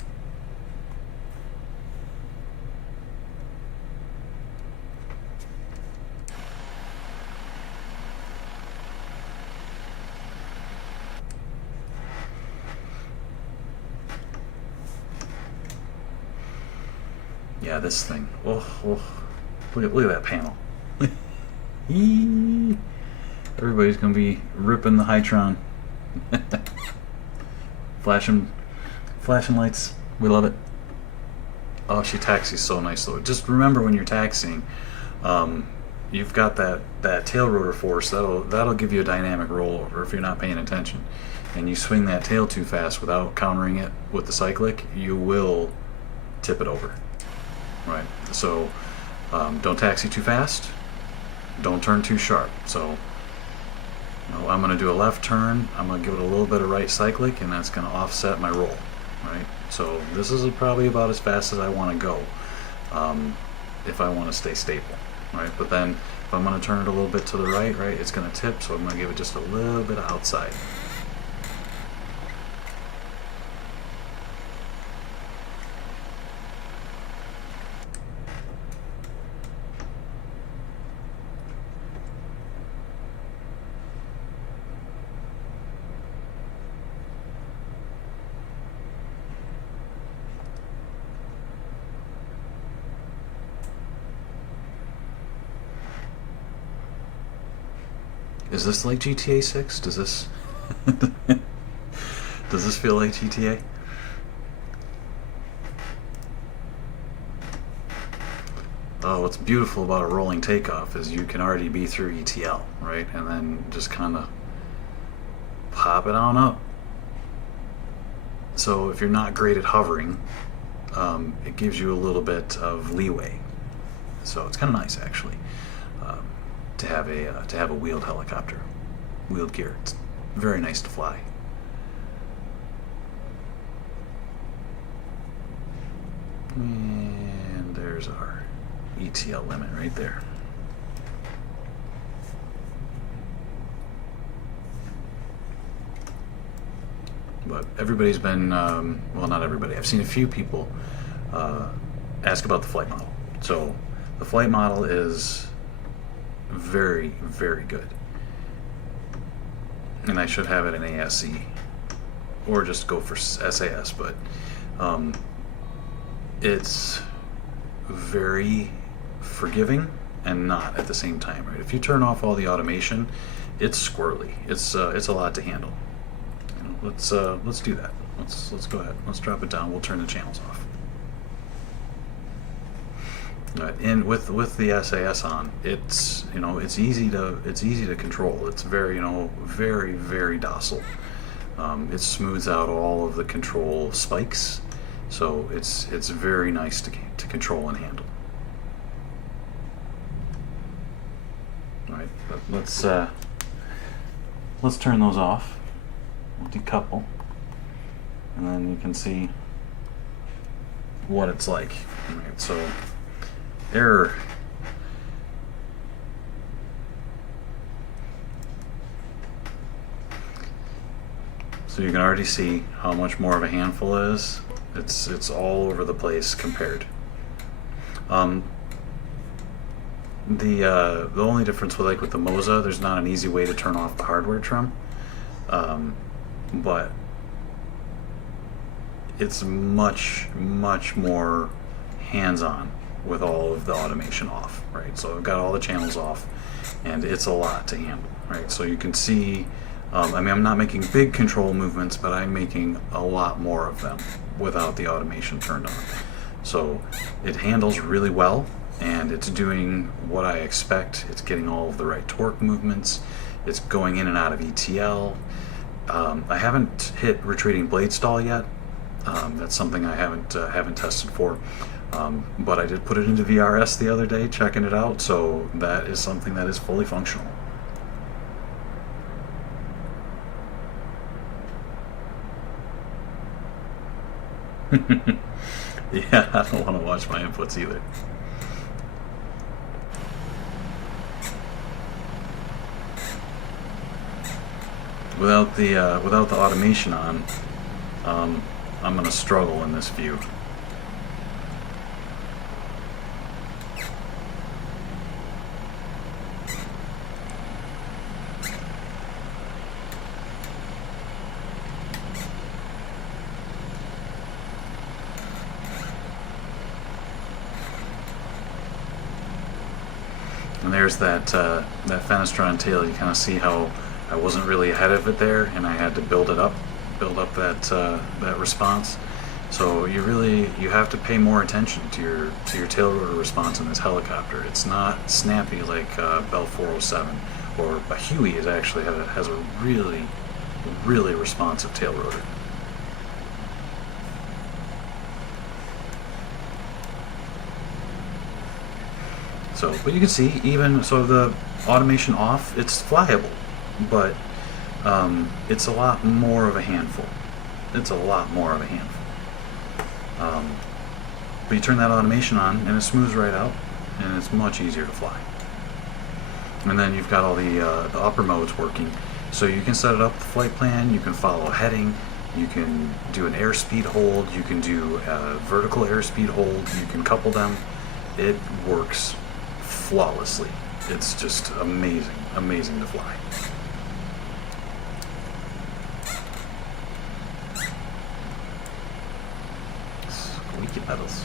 Yeah, this thing. Oh, look at that panel. Everybody's gonna be ripping the Hytron. flashing lights. We love it. Oh, she taxis so nice though. Just remember when you're taxiing, you've got that tail rotor force that'll give you a dynamic rollover if you're not paying attention, and you swing that tail too fast without countering it with the cyclic, you will tip it over. Right. So don't taxi too fast. Don't turn too sharp. So I'm going to do a left turn. I'm going to give it a little bit of right cyclic, and that's going to offset my roll. Right. So this is probably about as fast as I want to go if I want to stay stable. Right. But then if I'm going to turn it a little bit to the right, it's going to tip. So I'm going to give it just a little bit of outside. Is this like GTA 6? Does this does this feel like GTA? Oh, what's beautiful about a rolling takeoff is you can already be through ETL, right? And then just kind of pop it on up. So if you're not great at hovering, it gives you a little bit of leeway. So it's kind of nice, actually. To have a wheeled helicopter, wheeled gear. It's very nice to fly. And there's our ETL limit right there. But everybody's been, well, not everybody. I've seen a few people ask about the flight model. So the flight model is very, very good, and I should have it in ASC or just go for SAS, but it's very forgiving and not at the same time, right? If you turn off all the automation, it's squirrely. It's a lot to handle. Let's do that. Let's go ahead. Let's drop it down. We'll turn the channels off. And with the SAS on, it's it's easy to control. It's very very, very docile. It smooths out all of the control spikes, so it's very nice to control and handle. All right, but let's turn those off. We'll decouple, and then you can see what it's like. All right, so. Error. So you can already see how much more of a handful it is. It's all over the place compared. The only difference with the Moza, there's not an easy way to turn off the hardware trim, but it's much more hands-on with all of the automation off, right? So I've got all the channels off, and it's a lot to handle, right? So you can see, I mean, I'm not making big control movements, but I'm making a lot more of them without the automation turned on. So it handles really well and it's doing what I expect. It's getting all of the right torque movements. It's going in and out of ETL. I haven't hit retreating blade stall yet. That's something I haven't tested for. But I did put it into VRS the other day, checking it out, so that is something that is fully functional. Yeah, I don't want to watch my inputs either. Without the automation on, I'm going to struggle in this view. And there's that Fenestron tail. You kind of see how I wasn't really ahead of it there, and I had to build up that response. So you have to pay more attention to your tail rotor response in this helicopter. It's not snappy like Bell 407, or a Huey has a really responsive tail rotor. So, but you can see, even so, the automation off, it's flyable, but it's a lot more of a handful. It's a lot more of a handful. But you turn that automation on, and it smooths right out, and it's much easier to fly. And then you've got all the upper modes working, so you can set it up the flight plan. You can follow a heading. You can do an airspeed hold. You can do a vertical airspeed hold. You can couple them. It works flawlessly. It's just amazing to fly. Squeaky pedals.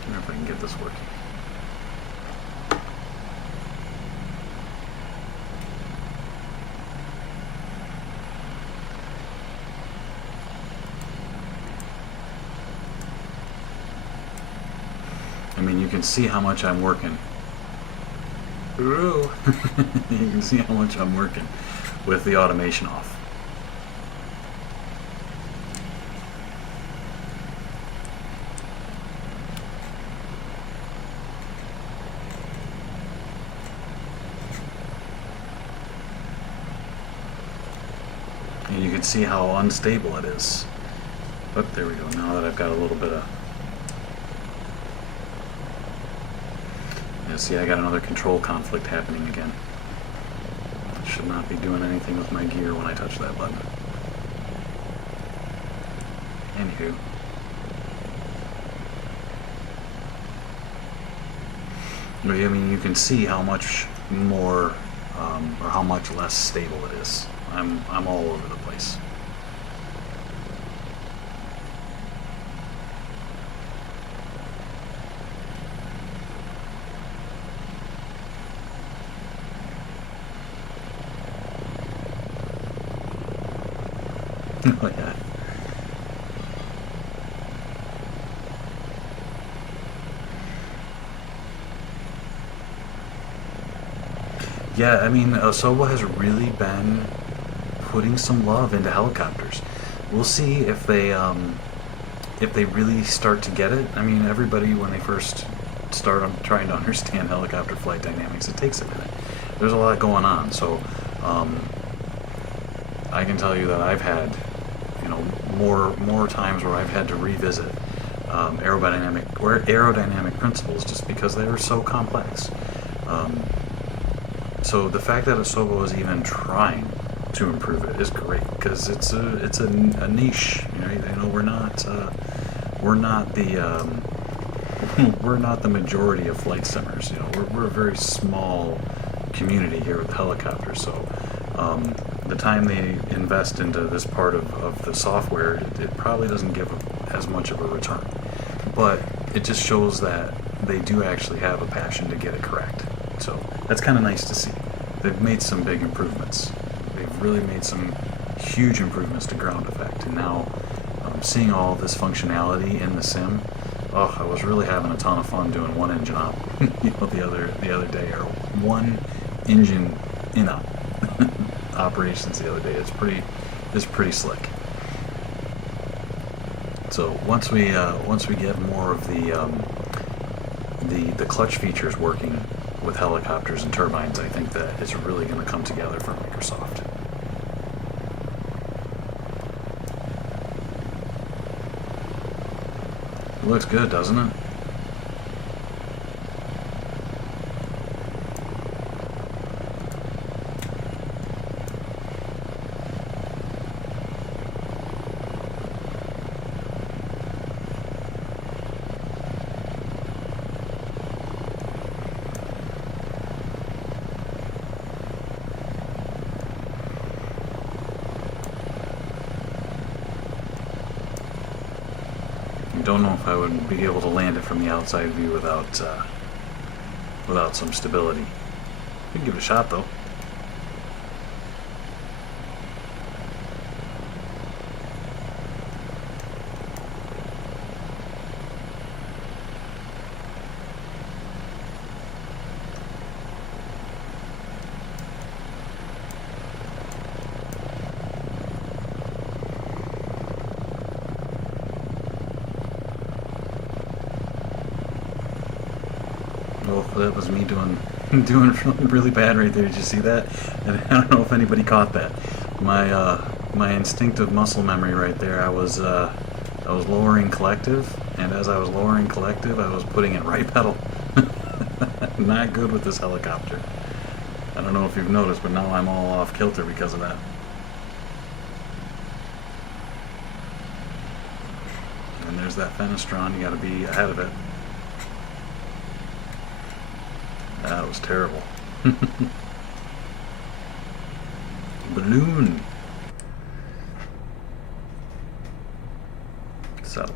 I wonder if I can get this working. I mean, you can see how much I'm working. Ooh. You can see how much I'm working with the automation off. And you can see how unstable it is. But there we go, now that I've got a little bit of... Yeah, see, I got another control conflict happening again. I should not be doing anything with my gear when I touch that button. Anywho. I mean, you can see how much more, or how much less stable it is. I'm all over the place. Oh yeah. Yeah, I mean, Osobo has really been putting some love into helicopters. We'll see if they really start to get it. I mean, everybody, when they first start trying to understand helicopter flight dynamics, it takes a minute. There's a lot going on, so I can tell you that I've had, you know, more times where I've had to revisit aerodynamic principles just because they were so complex. So the fact that Osobo is even trying to improve it is great, because it's a niche. You know, we're not the we're not the majority of flight simmers. You know, we're a very small community here with helicopters. So the time they invest into this part of the software, it probably doesn't give as much of a return. But it just shows that they do actually have a passion to get it correct. So that's kind of nice to see. They've made some big improvements. They've really made some huge improvements to ground effect. And now seeing all this functionality in the sim, oh, I was really having a ton of fun doing one engine op, the other day, or one engine in op operations the other day. It's pretty slick. So once we get more of the clutch features working with helicopters and turbines, I think that it's really going to come together for Microsoft. It looks good, doesn't it? Don't know if I would be able to land it from the outside view without some stability. We can give it a shot though. Well, that was me doing really bad right there. Did you see that? And I don't know if anybody caught that. My instinctive muscle memory right there. I was lowering collective, and as I was lowering collective, I was putting it right pedal. Not good with this helicopter. I don't know if you've noticed, but now I'm all off kilter because of that. And there's that fenestron. You got to be ahead of it. That was terrible. Balloon. So.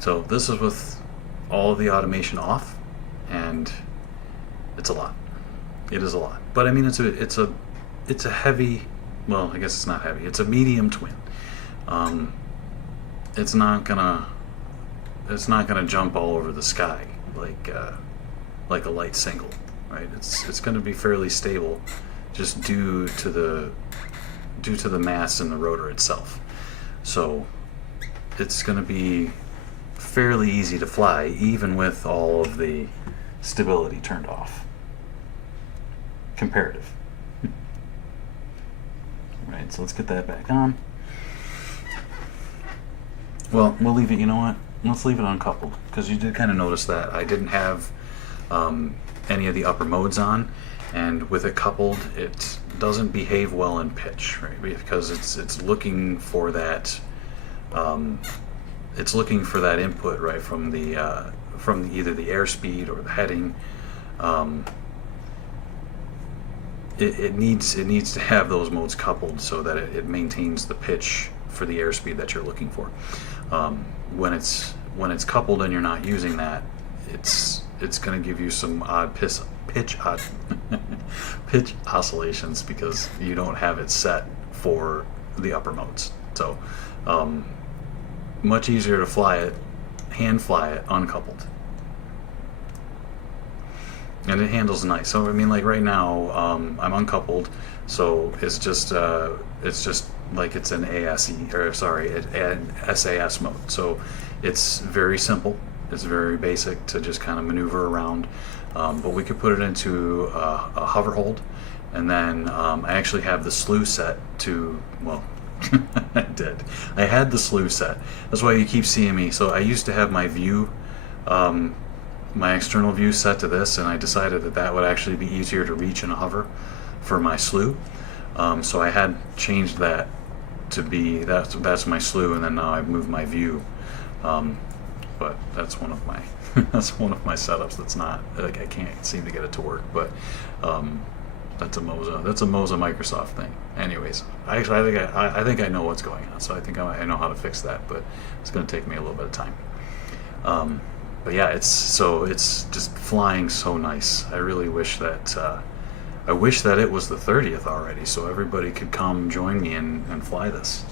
So this is with all of the automation off, and it's a lot. It is a lot. But I mean, it's a heavy. Well, I guess it's not heavy. It's a medium twin. It's not gonna jump all over the sky like a light single, right? It's gonna be fairly stable, just due to the mass in the rotor itself. So it's gonna be fairly easy to fly, even with all of the stability turned off. Comparative. Right, so let's get that back on. Well, we'll leave it, you know what? Let's leave it uncoupled, because you did kind of notice that I didn't have any of the upper modes on, and with it coupled, it doesn't behave well in pitch, right? Because it's looking for that input, right, from either the airspeed or the heading. It needs to have those modes coupled so that it maintains the pitch for the airspeed that you're looking for. When it's coupled and you're not using that, it's going to give you some odd pitch oscillations because you don't have it set for the upper modes. So much easier to fly it, hand fly it uncoupled, and it handles nice. So I mean, like right now, I'm uncoupled, so it's just like it's an an SAS mode. So it's very simple. It's very basic to just kind of maneuver around. But we could put it into a hover hold, and then I actually have the slew set to, well, I did. I had the slew set. That's why you keep seeing me. So I used to have my view my external view set to this, and I decided that that would actually be easier to reach in a hover for my slew. So I had changed that to be, that's my slew, and then now I've moved my view. But that's one of my that's one of my setups that's not, like, I can't seem to get it to work. But that's a Moza Microsoft thing. Anyways, I think I know what's going on, so I think I know how to fix that, but it's going to take me a little bit of time. But yeah, it's just flying so nice. I really wish that I wish that it was the 30th already, so everybody could come join me and fly this.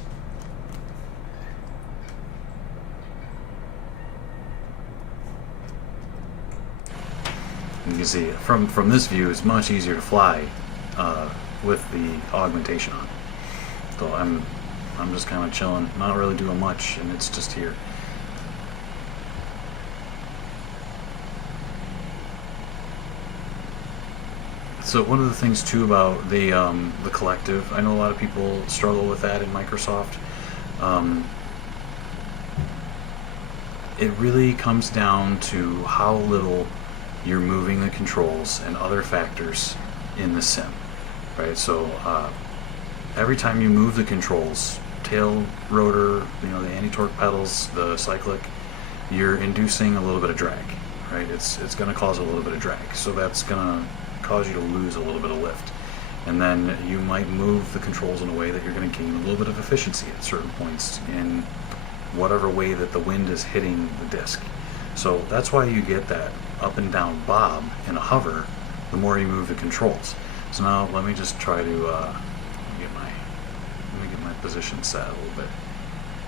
You can see from this view, it's much easier to fly with the augmentation on. So I'm just kind of chilling, not really doing much, and it's just here. So one of the things too about the collective, I know a lot of people struggle with that in Microsoft. It really comes down to how little you're moving the controls and other factors in the sim, right? So every time you move the controls, tail, rotor, the anti-torque pedals, the cyclic, you're inducing a little bit of drag, right? It's going to cause a little bit of drag, so that's going to cause you to lose a little bit of lift. And then you might move the controls in a way that you're going to gain a little bit of efficiency at certain points in whatever way that the wind is hitting the disc. So that's why you get that up and down bob in a hover the more you move the controls. So now let me just try to let me get my position set a little bit,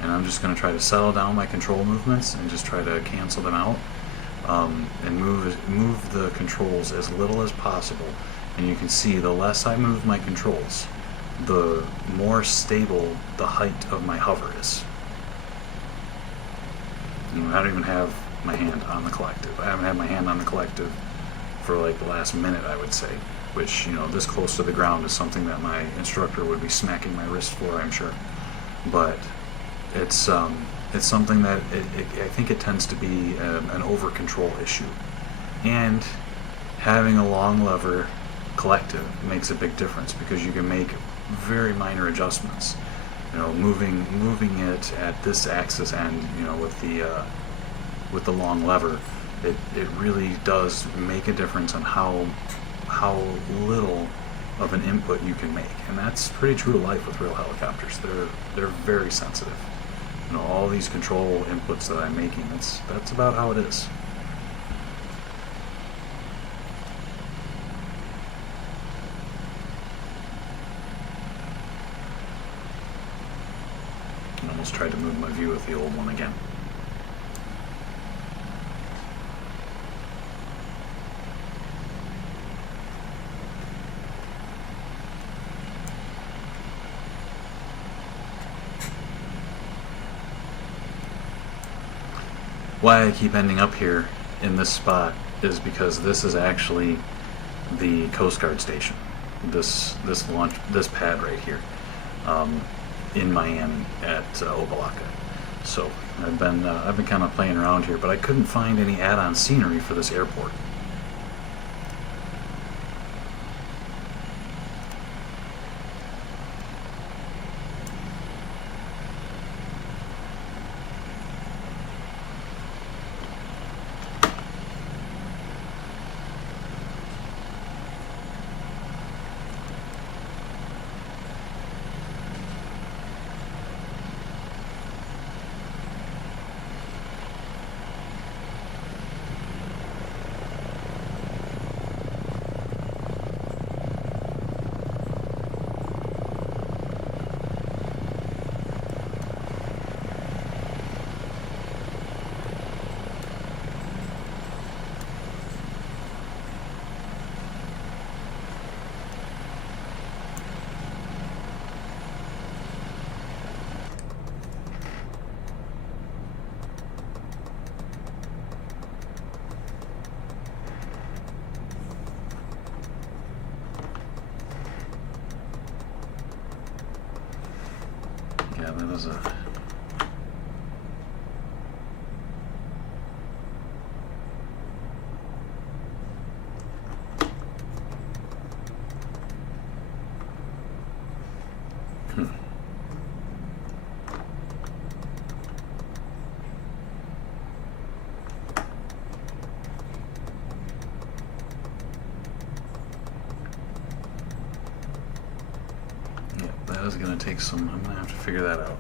and I'm just going to try to settle down my control movements and just try to cancel them out, and move the controls as little as possible. And you can see the less I move my controls, the more stable the height of my hover is. I don't even have my hand on the collective. I haven't had my hand on the collective for like the last minute, I would say, which, this close to the ground is something that my instructor would be smacking my wrist for, I'm sure. But it's something that I think it tends to be an over control issue, and having a long lever collective makes a big difference because you can make very minor adjustments. Moving it at this axis end, with the long lever, it really does make a difference on how little of an input you can make, and that's pretty true to life with real helicopters. They're very sensitive. All these control inputs that I'm making, that's about how it is. I almost tried to move my view with the old one again. Why I keep ending up here in this spot is because this is actually the Coast Guard station. This pad right here, in Miami at Opa-locka. So I've been kind of playing around here, but I couldn't find any add-on scenery for this airport. Yeah, that is is going to take some... I'm going to have to figure that out.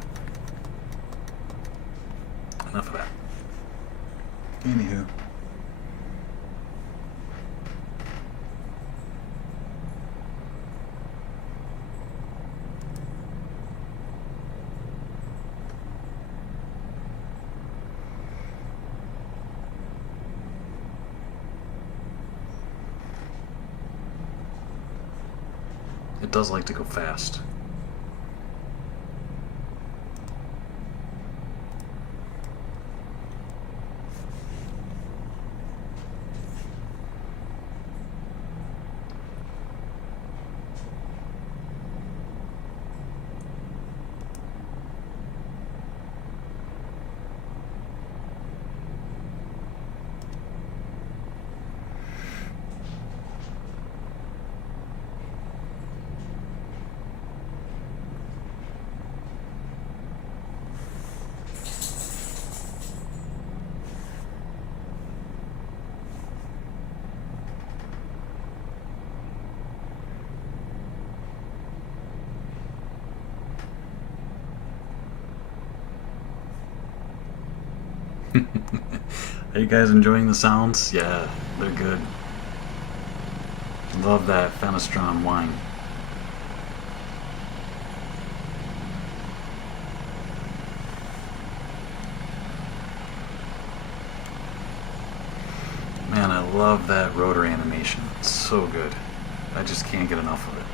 Enough of that. Anywho. It does like to go fast. Are you guys enjoying the sounds? Yeah, they're good. Love that Fenestron wine. Man, I love that rotor animation. It's so good. I just can't get enough of it.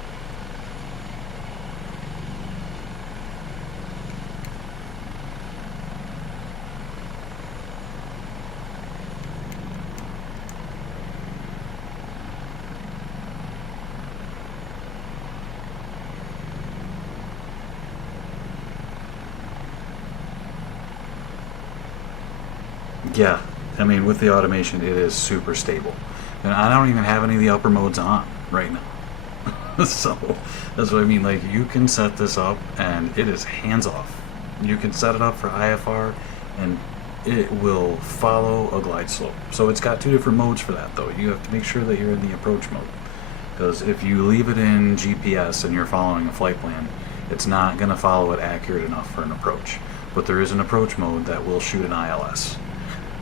Yeah, I mean, with the automation, it is super stable. And I don't even have any of the upper modes on right now. So, that's what I mean. Like, you can set this up, and it is hands-off. You can set it up for IFR, and it will follow a glide slope. So it's got two different modes for that, though. You have to make sure that you're in the approach mode. Because if you leave it in GPS and you're following a flight plan, it's not going to follow it accurate enough for an approach. But there is an approach mode that will shoot an ILS.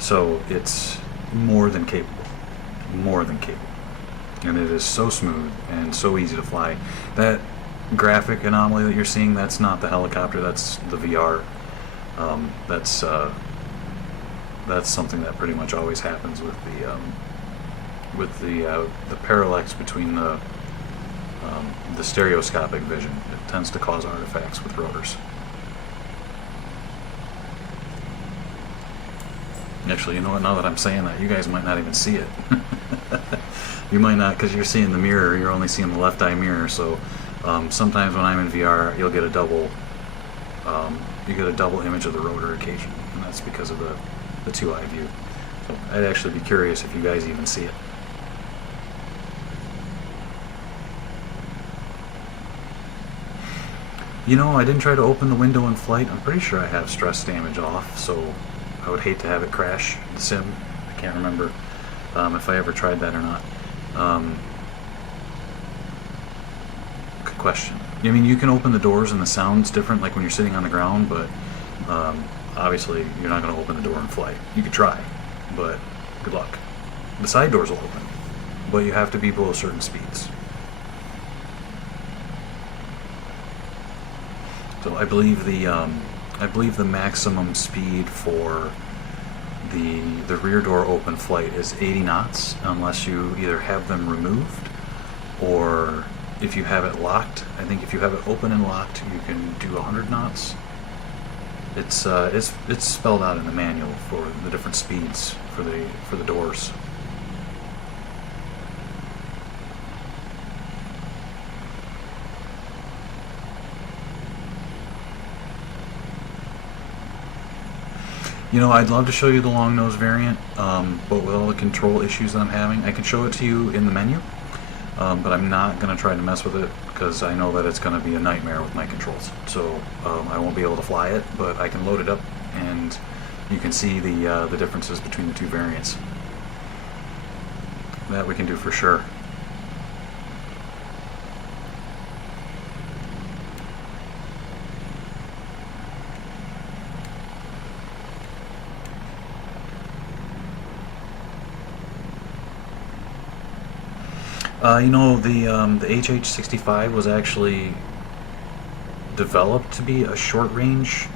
So it's more than capable. More than capable. And it is so smooth and so easy to fly. That graphic anomaly that you're seeing, that's not the helicopter, that's the VR. That's something that pretty much always happens with the parallax between the stereoscopic vision. It tends to cause artifacts with rotors. Actually, you know what, now that I'm saying that, you guys might not even see it. You might not, because you're seeing the mirror, you're only seeing the left eye mirror, so sometimes when I'm in VR, you'll get a double image of the rotor occasionally, and that's because of the two-eye view. So I'd actually be curious if you guys even see it. You know, I didn't try to open the window in flight. I'm pretty sure I have stress damage off, so I would hate to have it crash the sim. I can't remember if I ever tried that or not. Good question. I mean, you can open the doors and the sound's different, like when you're sitting on the ground, but obviously you're not going to open the door in flight. You could try, but good luck. The side doors will open, but you have to be below certain speeds. So I believe the maximum speed for the rear door open flight is 80 knots, unless you either have them removed or if you have it locked. I think if you have it open and locked, you can do 100 knots. It's spelled out in the manual for the different speeds for the doors. You know, I'd love to show you the long nose variant, but with all the control issues that I'm having, I can show it to you in the menu, but I'm not going to try to mess with it because I know that it's going to be a nightmare with my controls. So I won't be able to fly it, but I can load it up and you can see the differences between the two variants. That we can do for sure. You know, the HH-65 was actually developed to be a short-range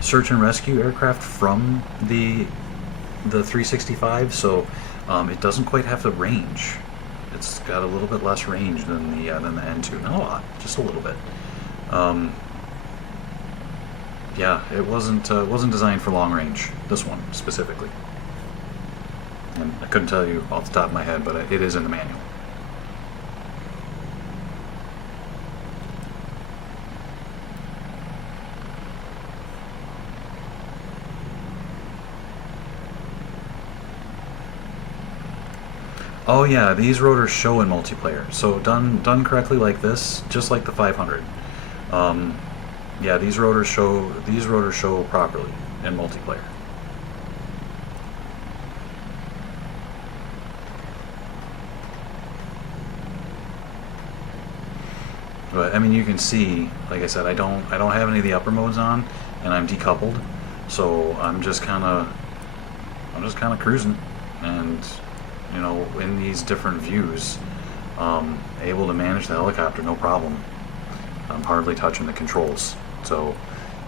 search and rescue aircraft from the 365, so it doesn't quite have the range. It's got a little bit less range than the N2. Not a lot, just a little bit. Yeah, it wasn't designed for long range. This one specifically, and I couldn't tell you off the top of my head, but it is in the manual. Oh yeah, these rotors show in multiplayer. So done correctly like this, just like the 500. Yeah, these rotors show properly in multiplayer. But I mean, you can see, like I said, I don't have any of the upper modes on, and I'm decoupled, so I'm just kind of cruising, and you know, in these different views, able to manage the helicopter no problem. I'm hardly touching the controls, so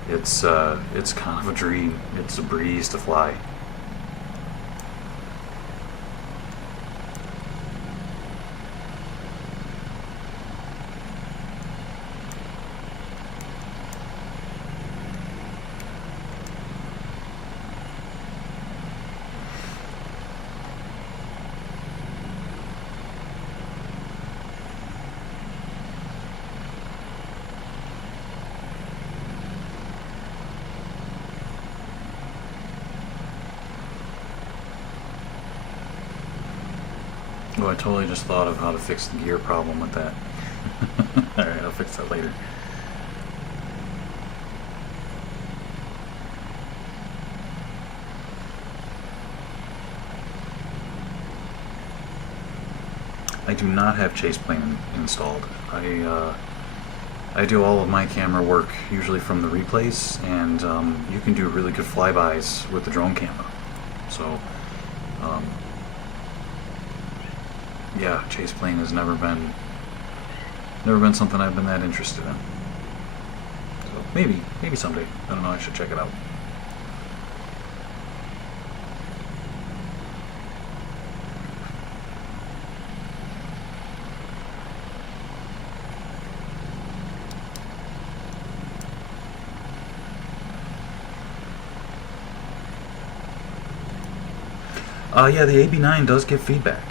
it's kind of a dream. It's a breeze to fly. Oh, I totally just thought of how to fix the gear problem with that. Alright, I'll fix that later. I do not have chase plane installed. I do all of my camera work usually from the replays, and you can do really good flybys with the drone camera. So, yeah, chase plane has never been something I've been that interested in. So maybe someday. I don't know. I should check it out. Yeah, the AB9 does give feedback.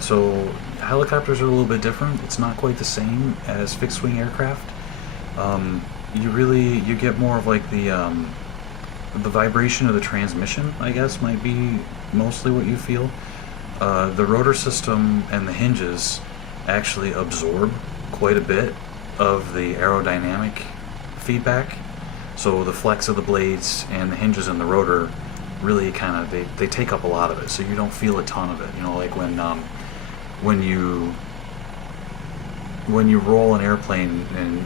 So helicopters are a little bit different. It's not quite the same as fixed wing aircraft. You get more of like the vibration of the transmission, I guess, might be mostly what you feel. The rotor system and the hinges actually absorb quite a bit of the aerodynamic feedback. So the flex of the blades and the hinges in the rotor really kind of they take up a lot of it, so you don't feel a ton of it. You know, like when you roll an airplane and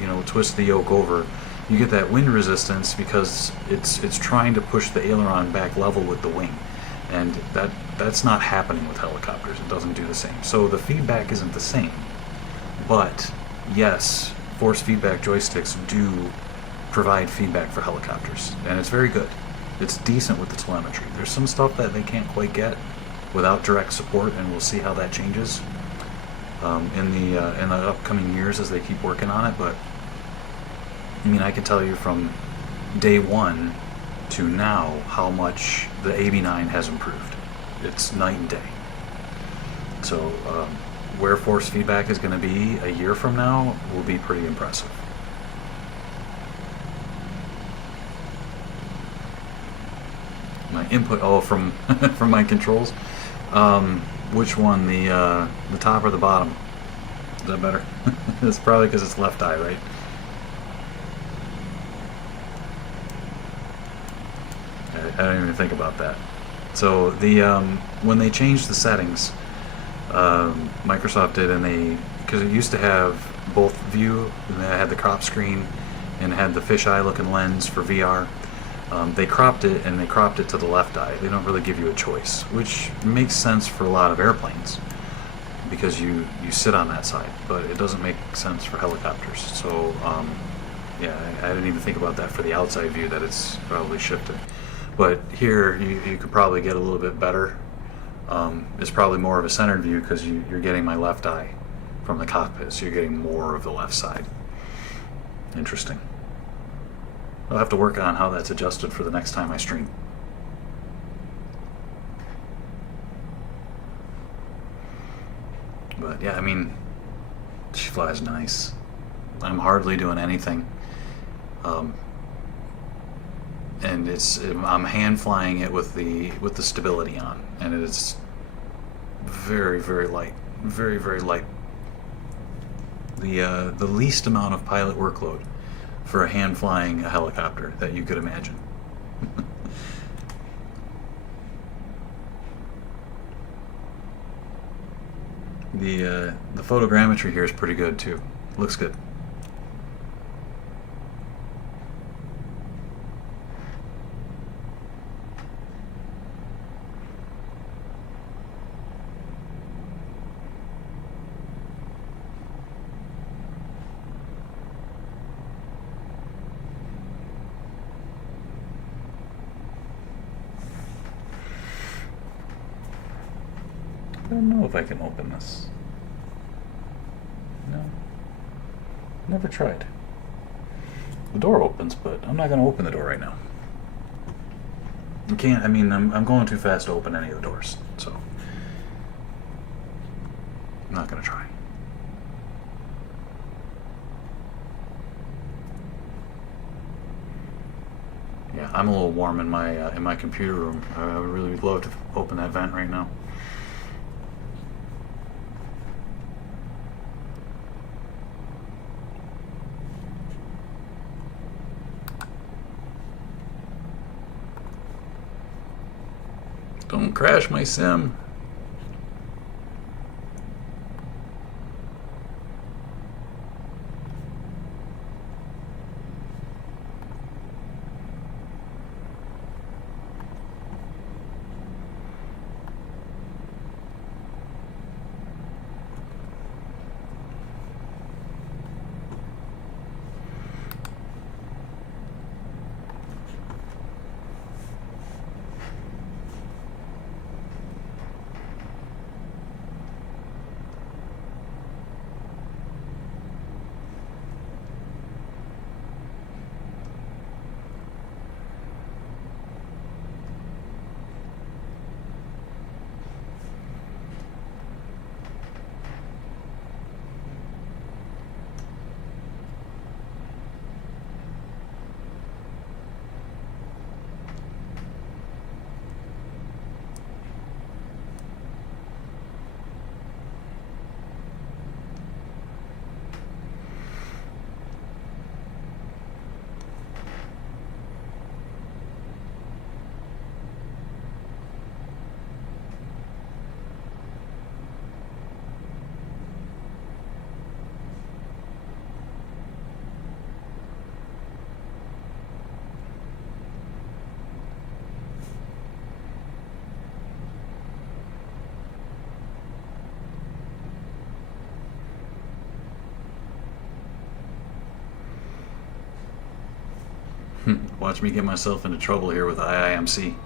you know, twist the yoke over, you get that wind resistance because it's trying to push the aileron back level with the wing, and that's not happening with helicopters. It doesn't do the same. So the feedback isn't the same. But yes, force feedback joysticks do provide feedback for helicopters, and it's very good. It's decent with the telemetry. There's some stuff that they can't quite get without direct support, and we'll see how that changes in the upcoming years as they keep working on it. But I mean, I can tell you from day one to now how much the AB9 has improved. It's night and day. So where force feedback is going to be a year from now will be pretty impressive. My input, from from my controls. Which one, the top or the bottom? Is that better? It's probably because it's left eye, right? I don't even think about that. So the when they changed the settings, Microsoft did, and because it used to have both view, and they had the crop screen, and it had the fisheye looking lens for VR. They cropped it, and they cropped it to the left eye. They don't really give you a choice, which makes sense for a lot of airplanes. because you sit on that side, but it doesn't make sense for helicopters. So yeah, I didn't even think about that for the outside view, that it's probably shifted. But here you could probably get a little bit better. It's probably more of a centered view because you're getting my left eye from the cockpit, so you're getting more of the left side. Interesting. I'll have to work on how that's adjusted for the next time I stream. But yeah, I mean, she flies nice. I'm hardly doing anything. And I'm hand flying it with the stability on, and it is very, very light, very, very light. The least amount of pilot workload for a hand flying a helicopter that you could imagine. The photogrammetry here is pretty good too. Looks good. I don't know if I can open this. No. Never tried. The door opens, but I'm not going to open the door right now. You can't, I mean, I'm going too fast to open any of the doors, so I'm not going to try. Yeah, I'm a little warm in my computer room. I would really love to open that vent right now. Don't crash my sim. Watch me get myself into trouble here with IIMC.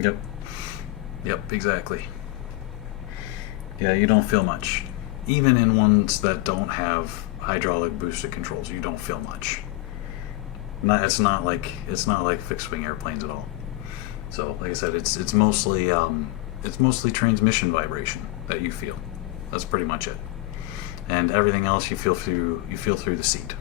Yep. Yep, exactly. Yeah, you don't feel much. Even in ones that don't have hydraulic boosted controls, you don't feel much. It's not like fixed wing airplanes at all. So, like I said, it's mostly transmission vibration that you feel. That's pretty much it. And everything else you feel through the seat.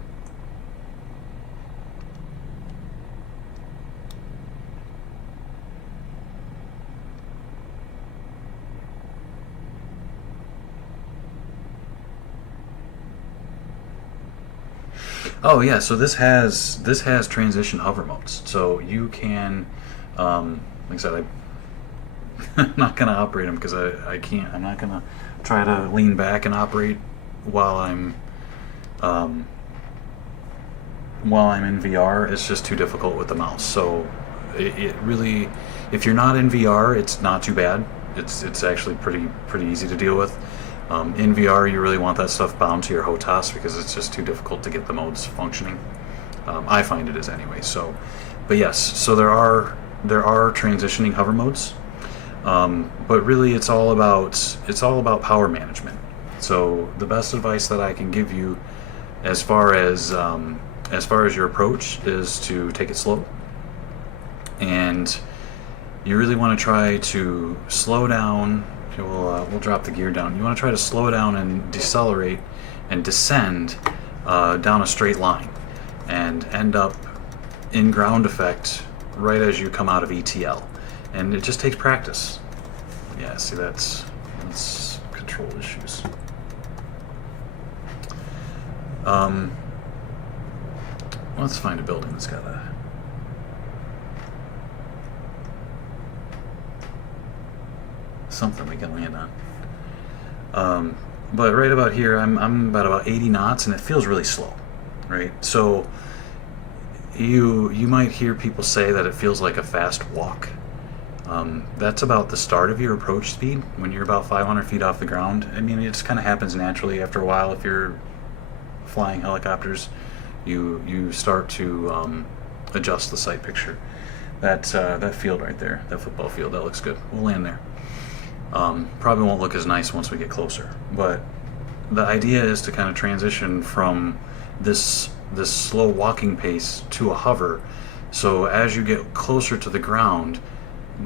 Oh yeah, so this has transition hover modes. So you can, like I said, I'm not gonna operate them because I can't. I'm not gonna try to lean back and operate while I'm in VR. It's just too difficult with the mouse. So it really, if you're not in VR, it's not too bad. It's actually pretty easy to deal with. In VR, you really want that stuff bound to your HOTAS because it's just too difficult to get the modes functioning. I find it is anyway. So, but yes, so there are transitioning hover modes, but really it's all about power management. So the best advice that I can give you, as far as your approach, is to take it slow, and you really want to try to slow down. We'll drop the gear down. You want to try to slow down and decelerate and descend down a straight line and end up in ground effect right as you come out of ETL. And it just takes practice. Yeah, see, that's control issues. Let's find a building that's got a... something we can land on. But right about here, I'm about 80 knots, and it feels really slow, right? So you might hear people say that it feels like a fast walk. That's about the start of your approach speed when you're about 500 feet off the ground. I mean, it just kind of happens naturally after a while. If you're flying helicopters, you start to adjust the sight picture. That field right there, that football field, that looks good. We'll land there. Probably won't look as nice once we get closer, but the idea is to kind of transition from this slow walking pace to a hover. So as you get closer to the ground,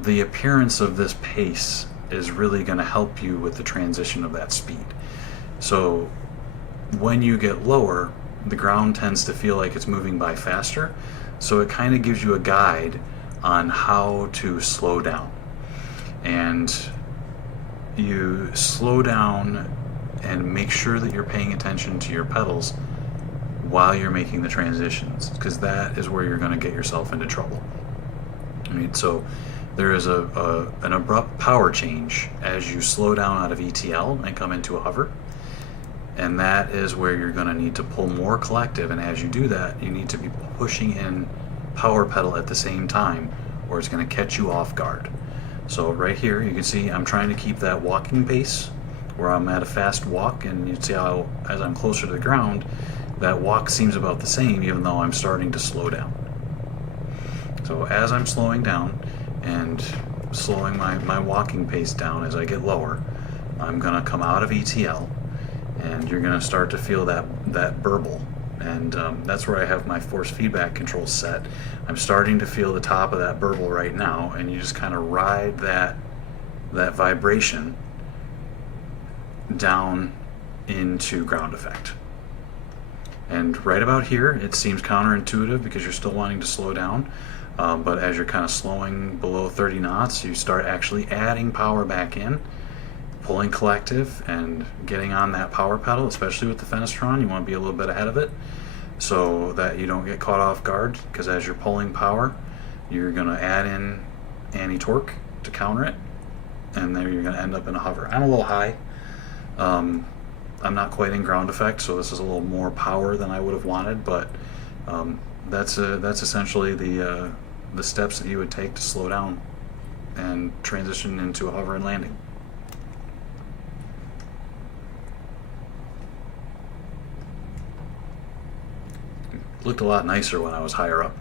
the appearance of this pace is really going to help you with the transition of that speed. So when you get lower, the ground tends to feel like it's moving by faster, so it kind of gives you a guide on how to slow down. And you slow down and make sure that you're paying attention to your pedals while you're making the transitions, because that is where you're going to get yourself into trouble. Right? So there is an abrupt power change as you slow down out of ETL and come into a hover, and that is where you're going to need to pull more collective, and as you do that, you need to be pushing in power pedal at the same time, or it's going to catch you off guard. So right here, you can see I'm trying to keep that walking pace where I'm at a fast walk, and you see how as I'm closer to the ground, that walk seems about the same even though I'm starting to slow down. So as I'm slowing down and slowing my walking pace down as I get lower, I'm going to come out of ETL, and you're going to start to feel that burble. And that's where I have my force feedback control set. I'm starting to feel the top of that burble right now, and you just kind of ride that vibration down into ground effect. And right about here, it seems counterintuitive because you're still wanting to slow down, but as you're kind of slowing below 30 knots, you start actually adding power back in, pulling collective and getting on that power pedal, especially with the Fenestron. You want to be a little bit ahead of it so that you don't get caught off guard, because as you're pulling power, you're going to add in anti-torque to counter it, and then you're going to end up in a hover. I'm a little high. I'm not quite in ground effect, so this is a little more power than I would have wanted, but that's essentially the steps that you would take to slow down and transition into a hover and landing. Looked a lot nicer when I was higher up.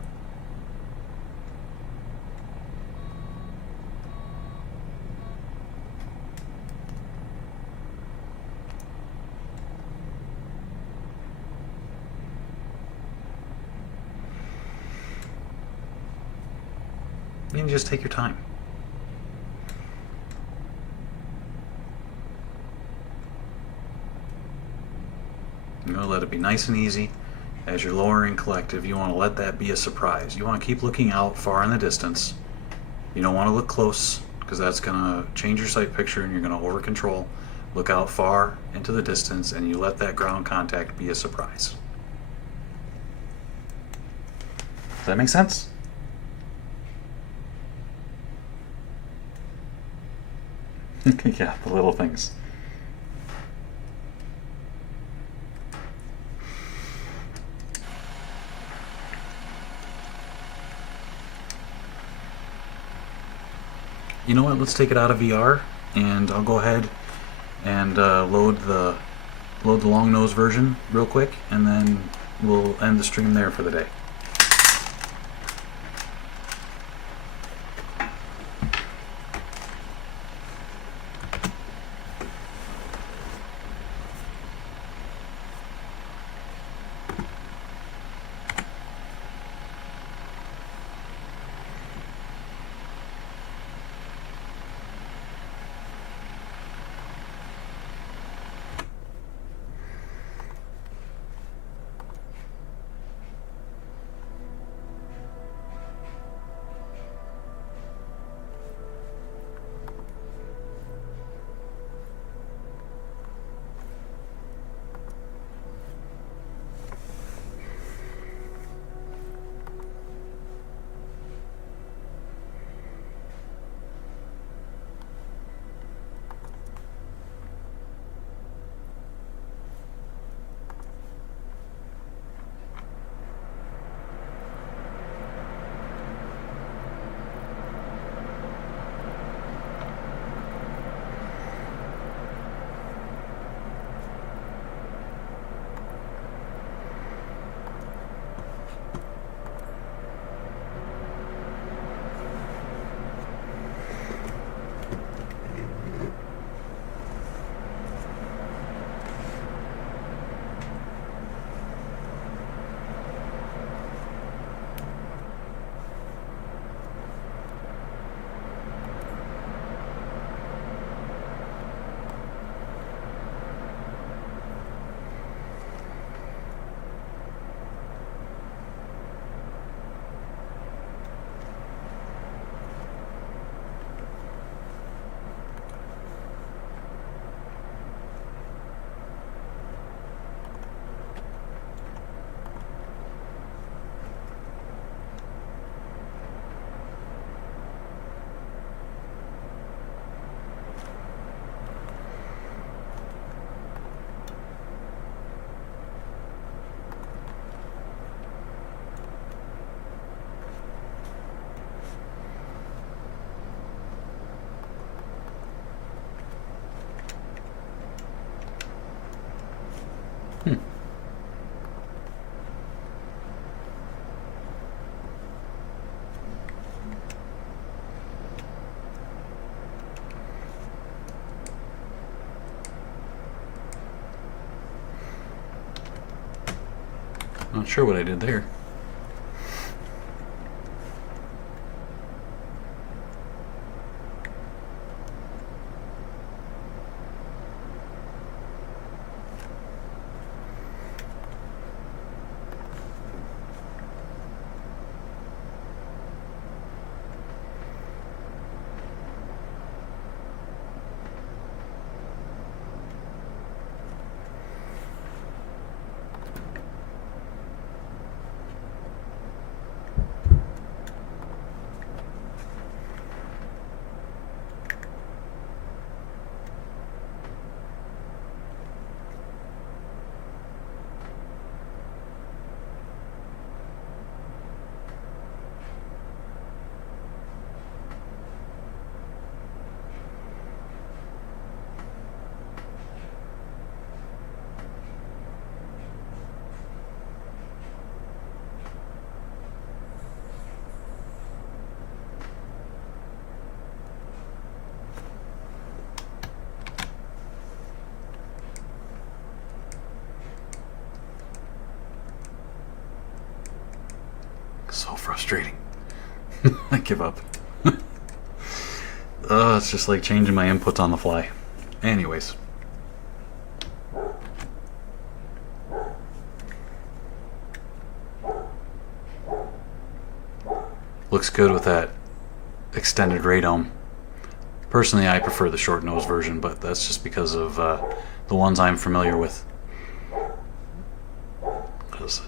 And you just take your time. You're going to let it be nice and easy. As you're lowering collective, you want to let that be a surprise. You want to keep looking out far in the distance. You don't want to look close, because that's going to change your sight picture and you're going to over control. Look out far into the distance and you let that ground contact be a surprise. Does that make sense? Yeah, the little things. You know what? Let's take it out of VR, and I'll go ahead and load the long nose version real quick, and then we'll end the stream there for the day. Not sure what I did there. So frustrating. I give up. It's just like changing my inputs on the fly. Anyways. Looks good with that extended radome. Personally, I prefer the short nose version, but that's just because of the ones I'm familiar with. Because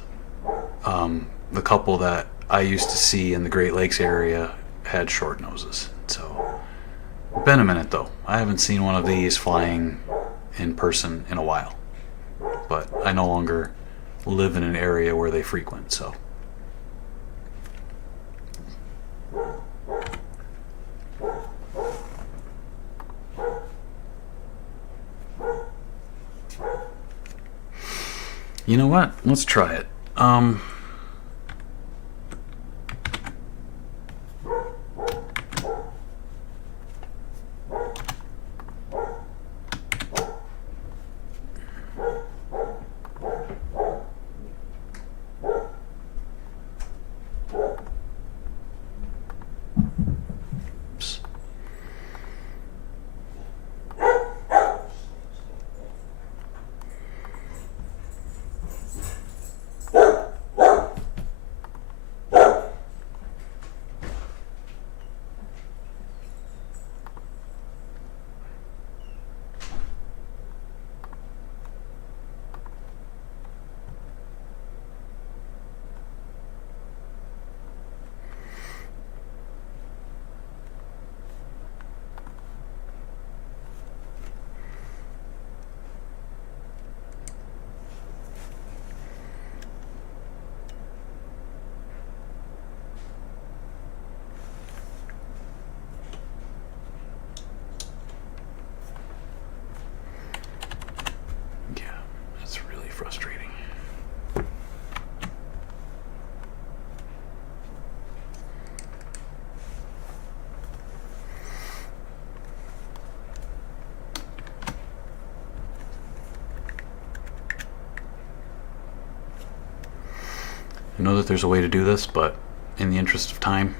the couple that I used to see in the Great Lakes area had short noses. So, been a minute though. I haven't seen one of these flying in person in a while. But I no longer live in an area where they frequent, so. You know what? Let's try it. Frustrating. I know that there's a way to do this, but in the interest of time,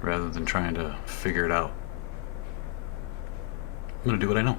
rather than trying to figure it out, I'm going to do what I know.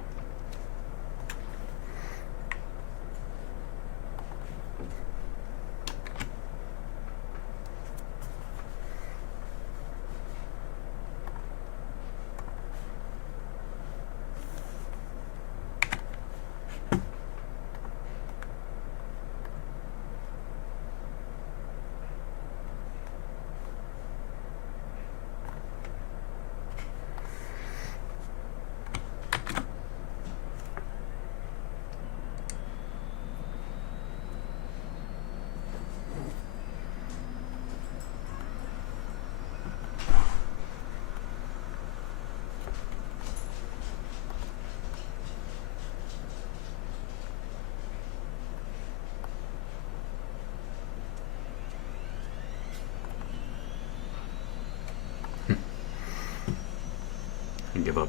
Give up.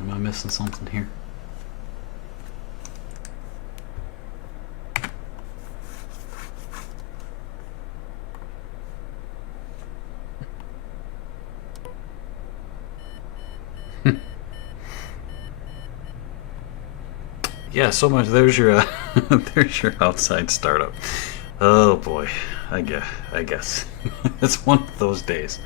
Am I missing something here? Yeah, so much. There's your there's your outside startup. Oh boy, I guess it's one of those days.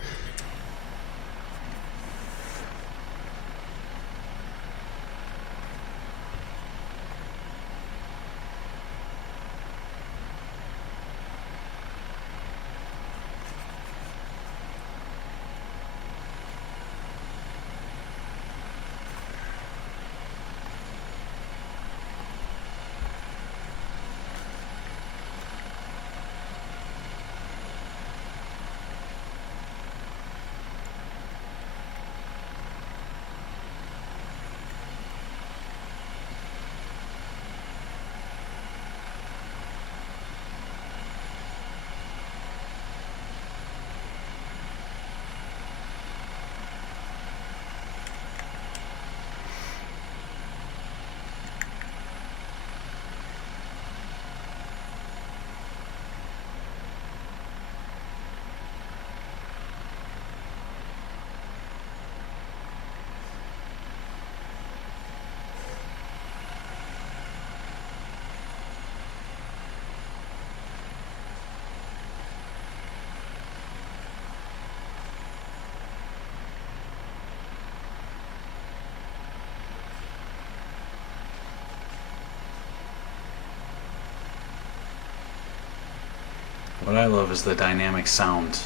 What I love is the dynamic sound.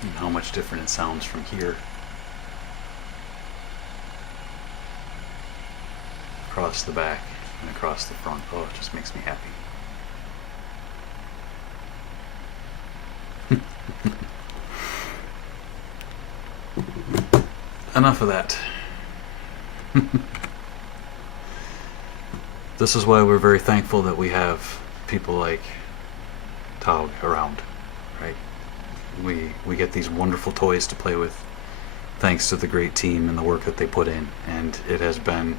And how much different it sounds from here. Across the back and across the front. Oh, it just makes me happy. Enough of that. This is why we're very thankful that we have people like Taog around, right? We get these wonderful toys to play with thanks to the great team and the work that they put in, and it has been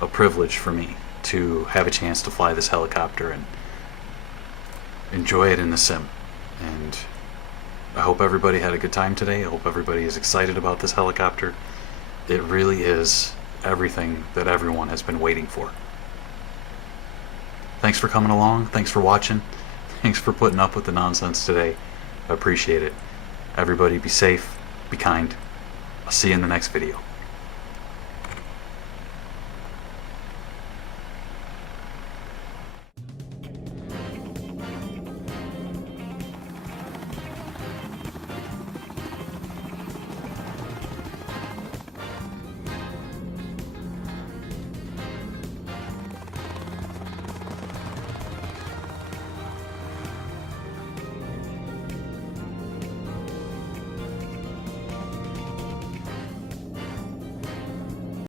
a privilege for me to have a chance to fly this helicopter and enjoy it in the sim. And I hope everybody had a good time today. I hope everybody is excited about this helicopter. It really is everything that everyone has been waiting for. Thanks for coming along. Thanks for watching. Thanks for putting up with the nonsense today. I appreciate it. Everybody be safe, be kind. I'll see you in the next video.